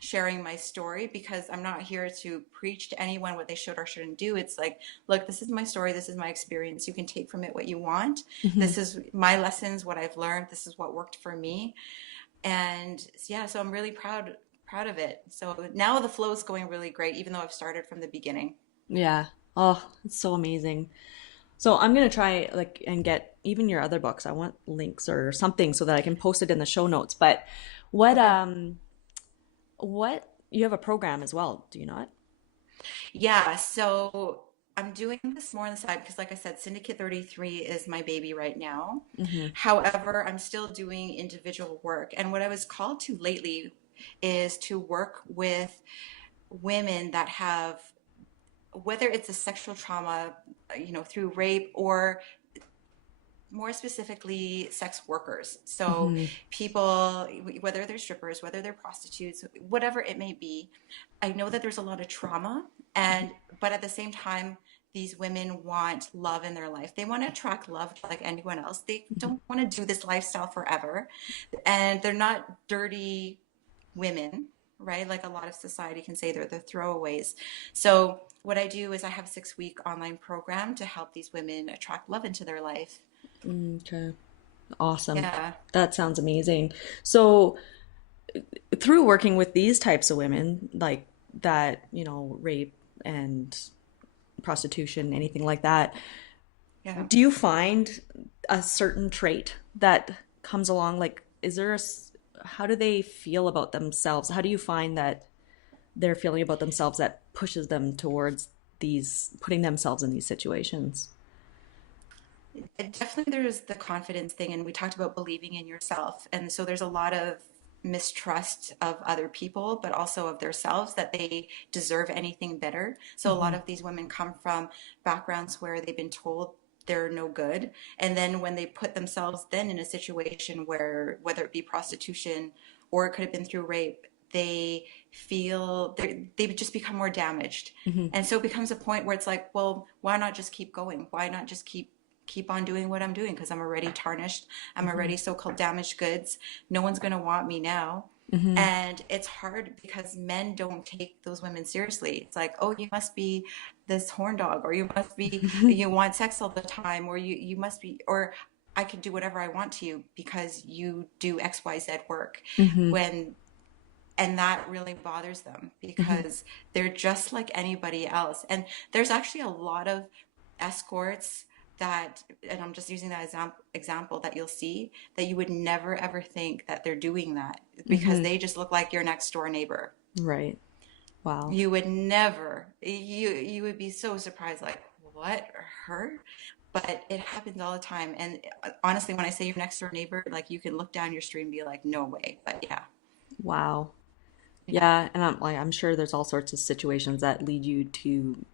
sharing my story because I'm not here to preach to anyone what they should or shouldn't do. It's like, look, this is my story. This is my experience. You can take from it what you want. Mm-hmm. This is my lessons, what I've learned. This is what worked for me. And yeah, so I'm really proud of it. So now the flow is going really great, even though I've started from the beginning. Yeah. Oh, it's so amazing. So I'm gonna try like and get even your other books. I want links or something so that I can post it in the show notes. But what Okay. what you have a program as well, do you not? Yeah, so I'm doing this more on the side because, like I said, Syndicate 33 is my baby right now. Mm-hmm. However, I'm still doing individual work. And what I was called to lately is to work with women that have, whether it's a sexual trauma, through rape or more specifically sex workers. So Mm-hmm. people, whether they're strippers, whether they're prostitutes, whatever it may be, I know that there's a lot of trauma, and but at the same time, these women want love in their life. They want to attract love like anyone else. They don't want to do this lifestyle forever, and they're not dirty women, right? Like a lot of society can say they're the throwaways. So what I do is I have a 6-week online program to help these women attract love into their life. Okay. Awesome. Yeah. That sounds amazing. So through working with these types of women, like that, rape and prostitution, anything like that, Yeah. do you find a certain trait that comes along? Like, how do they feel about themselves? How do you find that they're feeling about themselves that pushes them towards putting themselves in these situations? Definitely there's the confidence thing, and we talked about believing in yourself. And so there's a lot of mistrust of other people, but also of themselves that they deserve anything better. So a lot Hmm. of these women come from backgrounds where they've been told they're no good. And then when they put themselves then in a situation where, whether it be prostitution or it could have been through rape, they feel they just become more damaged. Hmm. And so it becomes a point where it's like, well, why not just keep going? Why not just keep on doing what I'm doing because I'm already tarnished. I'm Hmm. already so-called damaged goods. No one's going to want me now. Hmm. And it's hard because men don't take those women seriously. It's like, oh, you must be this horn dog, or you must be, you want sex all the time, or you must be, or I can do whatever I want to you because you do XYZ work. Hmm. When and that really bothers them Hmm. because they're just like anybody else. And there's actually a lot of escorts that, and I'm just using that example that you'll see that you would never ever think that they're doing that because Hmm. they just look like your next door neighbor. Right. Wow. You would never, you would be so surprised, like, what, her? But it happens all the time. And honestly, when I say your next door neighbor, like you can look down your street and be like, no way. But yeah, Wow. yeah, Yeah, and I'm sure there's all sorts of situations that lead you to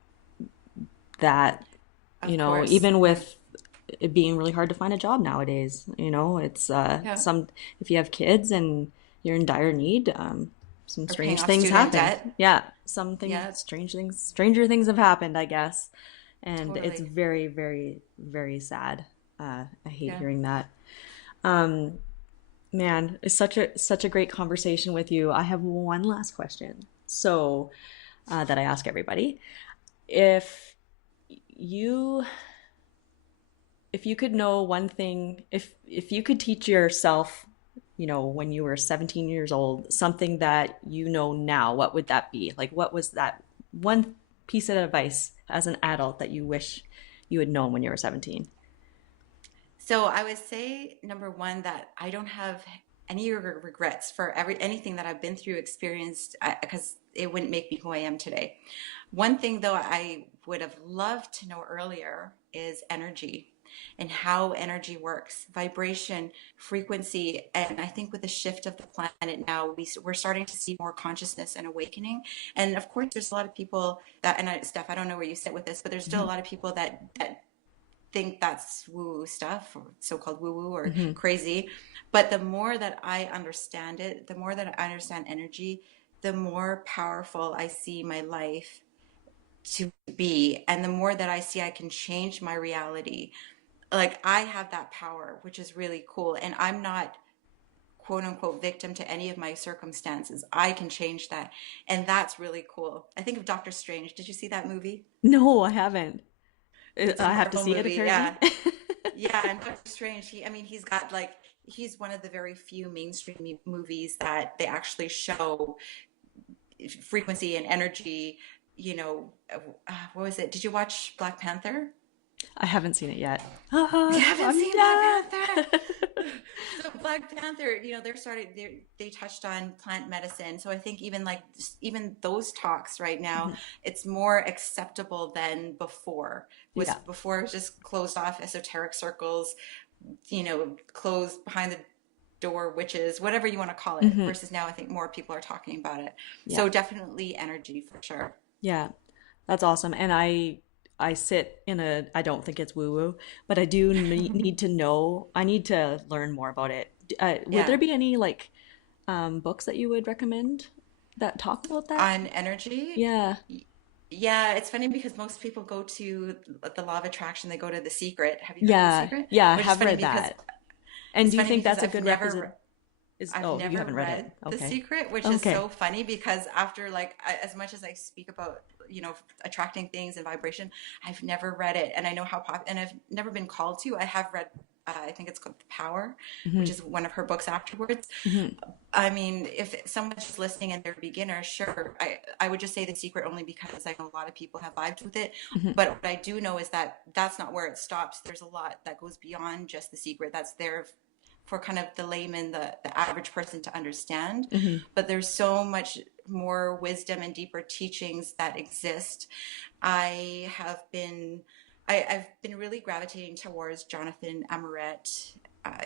that, of course. even Yeah, with it being really hard to find a job nowadays. It's yeah. some if you have kids and you're in dire need, some Or paying strange off things student happen. debt. Yeah, Yeah, stranger things have happened, I guess, and it's totally. very, very, very sad. I hate Yeah. hearing that. Um, Man, it's such a great conversation with you. I have one last question, so that I ask everybody. If you if you could know one thing, if you could teach yourself, when you were 17 years old, something that you know now, what would that be? Like, what was that one piece of advice as an adult that you wish you had known when you were 17? So I would say number one that I don't have any regrets for anything that I've been through, experienced, because it wouldn't make me who I am today. One thing though I would have loved to know earlier is energy and how energy works, vibration, frequency. And I think with the shift of the planet now, we're starting to see more consciousness and awakening. And of course, there's a lot of people that, and Steph, I don't know where you sit with this, but there's still a lot of people that think that's woo-woo stuff, or so-called woo-woo or crazy. But the more that I understand it, the more that I understand energy, the more powerful I see my life to be, and the more that I see I can change my reality. Like I have that power, which is really cool. And I'm not quote unquote victim to any of my circumstances. I can change that. And that's really cool. I think of Doctor Strange. Did you see that movie? No, I haven't. It's a I have to Marvel see it movie. apparently. Yeah. Yeah. And Doctor Strange, he's got like, he's one of the very few mainstream movies that they actually show frequency and energy. What was it? Did you watch Black Panther? I haven't seen it yet. You haven't seen Yeah. Black Panther? So Black Panther, they touched on plant medicine. So I think even those talks right now, it's more acceptable than before. Before it was just closed off esoteric circles, closed behind the door witches, whatever you want to call it, versus now I think more people are talking about it. Yeah. So definitely energy for sure. Yeah. That's awesome. And I sit in I don't think it's woo woo, but I do need to know, I need to learn more about it. Would there be any books that you would recommend that talk about that? On energy? Yeah. Yeah, it's funny because most people go to the law of attraction, they go to The Secret. Have you heard of The Yeah. Secret? Yeah, I Which is have funny read because that. And it's do you funny think because that's a good represent? I've Oh, you never haven't read it. read The Okay. Secret, which is Okay. so funny because after as much as I speak about, attracting things and vibration, I've never read it. And I know how and I've never been called to. I have read, I think it's called The Power, which is one of her books afterwards. I mean, if someone's just listening and they're a beginner, sure. I would just say The Secret only because I know a lot of people have vibed with it. But what I do know is that that's not where it stops. There's a lot that goes beyond just The Secret. That's there for kind of the layman, the average person to understand. But there's so much more wisdom and deeper teachings that exist. I've been really gravitating towards Jonathan Amoret.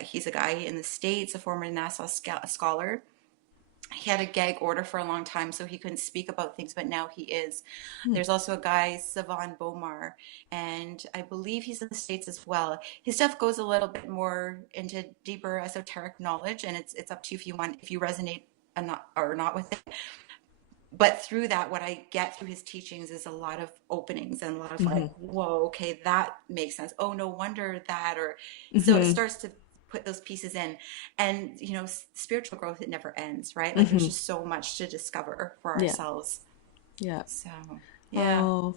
He's a guy in the States, a former NASA scholar. He had a gag order for a long time, so he couldn't speak about things, but now he is. There's also a guy, Savan Bomar, and I believe he's in the States as well. His stuff goes a little bit more into deeper esoteric knowledge, and it's up to you if you resonate or not with it. But through that, what I get through his teachings is a lot of openings and a lot of whoa, okay, that makes sense. Oh, no wonder that, or so it starts to put those pieces in. And spiritual growth, it never ends, right? Like there's just so much to discover for ourselves. Yeah. So yeah. Oh,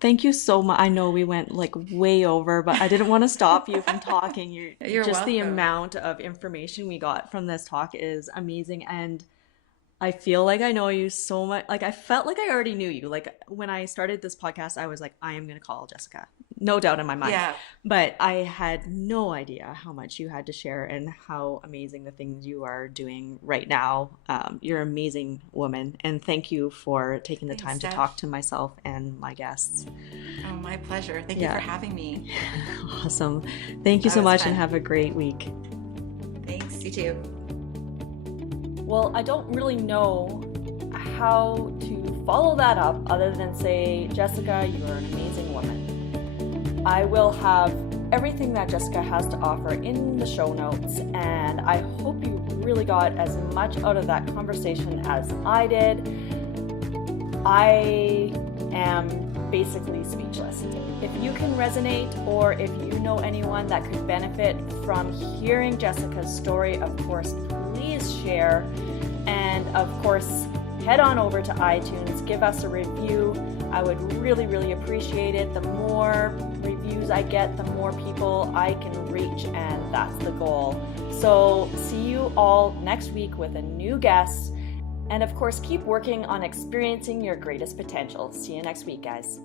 thank you so much. I know we went way over, but I didn't want to stop you from talking. You're just welcome. The amount of information we got from this talk is amazing. And I feel like I know you so much. I felt like I already knew you. When I started this podcast, I was like, I am going to call Jessica. No doubt in my mind. Yeah. But I had no idea how much you had to share and how amazing the things you are doing right now. You're an amazing woman. And thank you for taking the time to talk to myself and my guests. Oh, my pleasure. Thank you for having me. Awesome. Thank you so much and have a great week. Thanks. You too. Well, I don't really know how to follow that up other than say, Jessica, you are an amazing woman. I will have everything that Jessica has to offer in the show notes, and I hope you really got as much out of that conversation as I did. I am basically speechless. If you can resonate, or if you know anyone that could benefit from hearing Jessica's story, of course, please share. And of course, head on over to iTunes, give us a review. I would really, really appreciate it. The more reviews I get, the more people I can reach, and that's the goal. So see you all next week with a new guest. And of course, keep working on experiencing your greatest potential. See you next week, guys.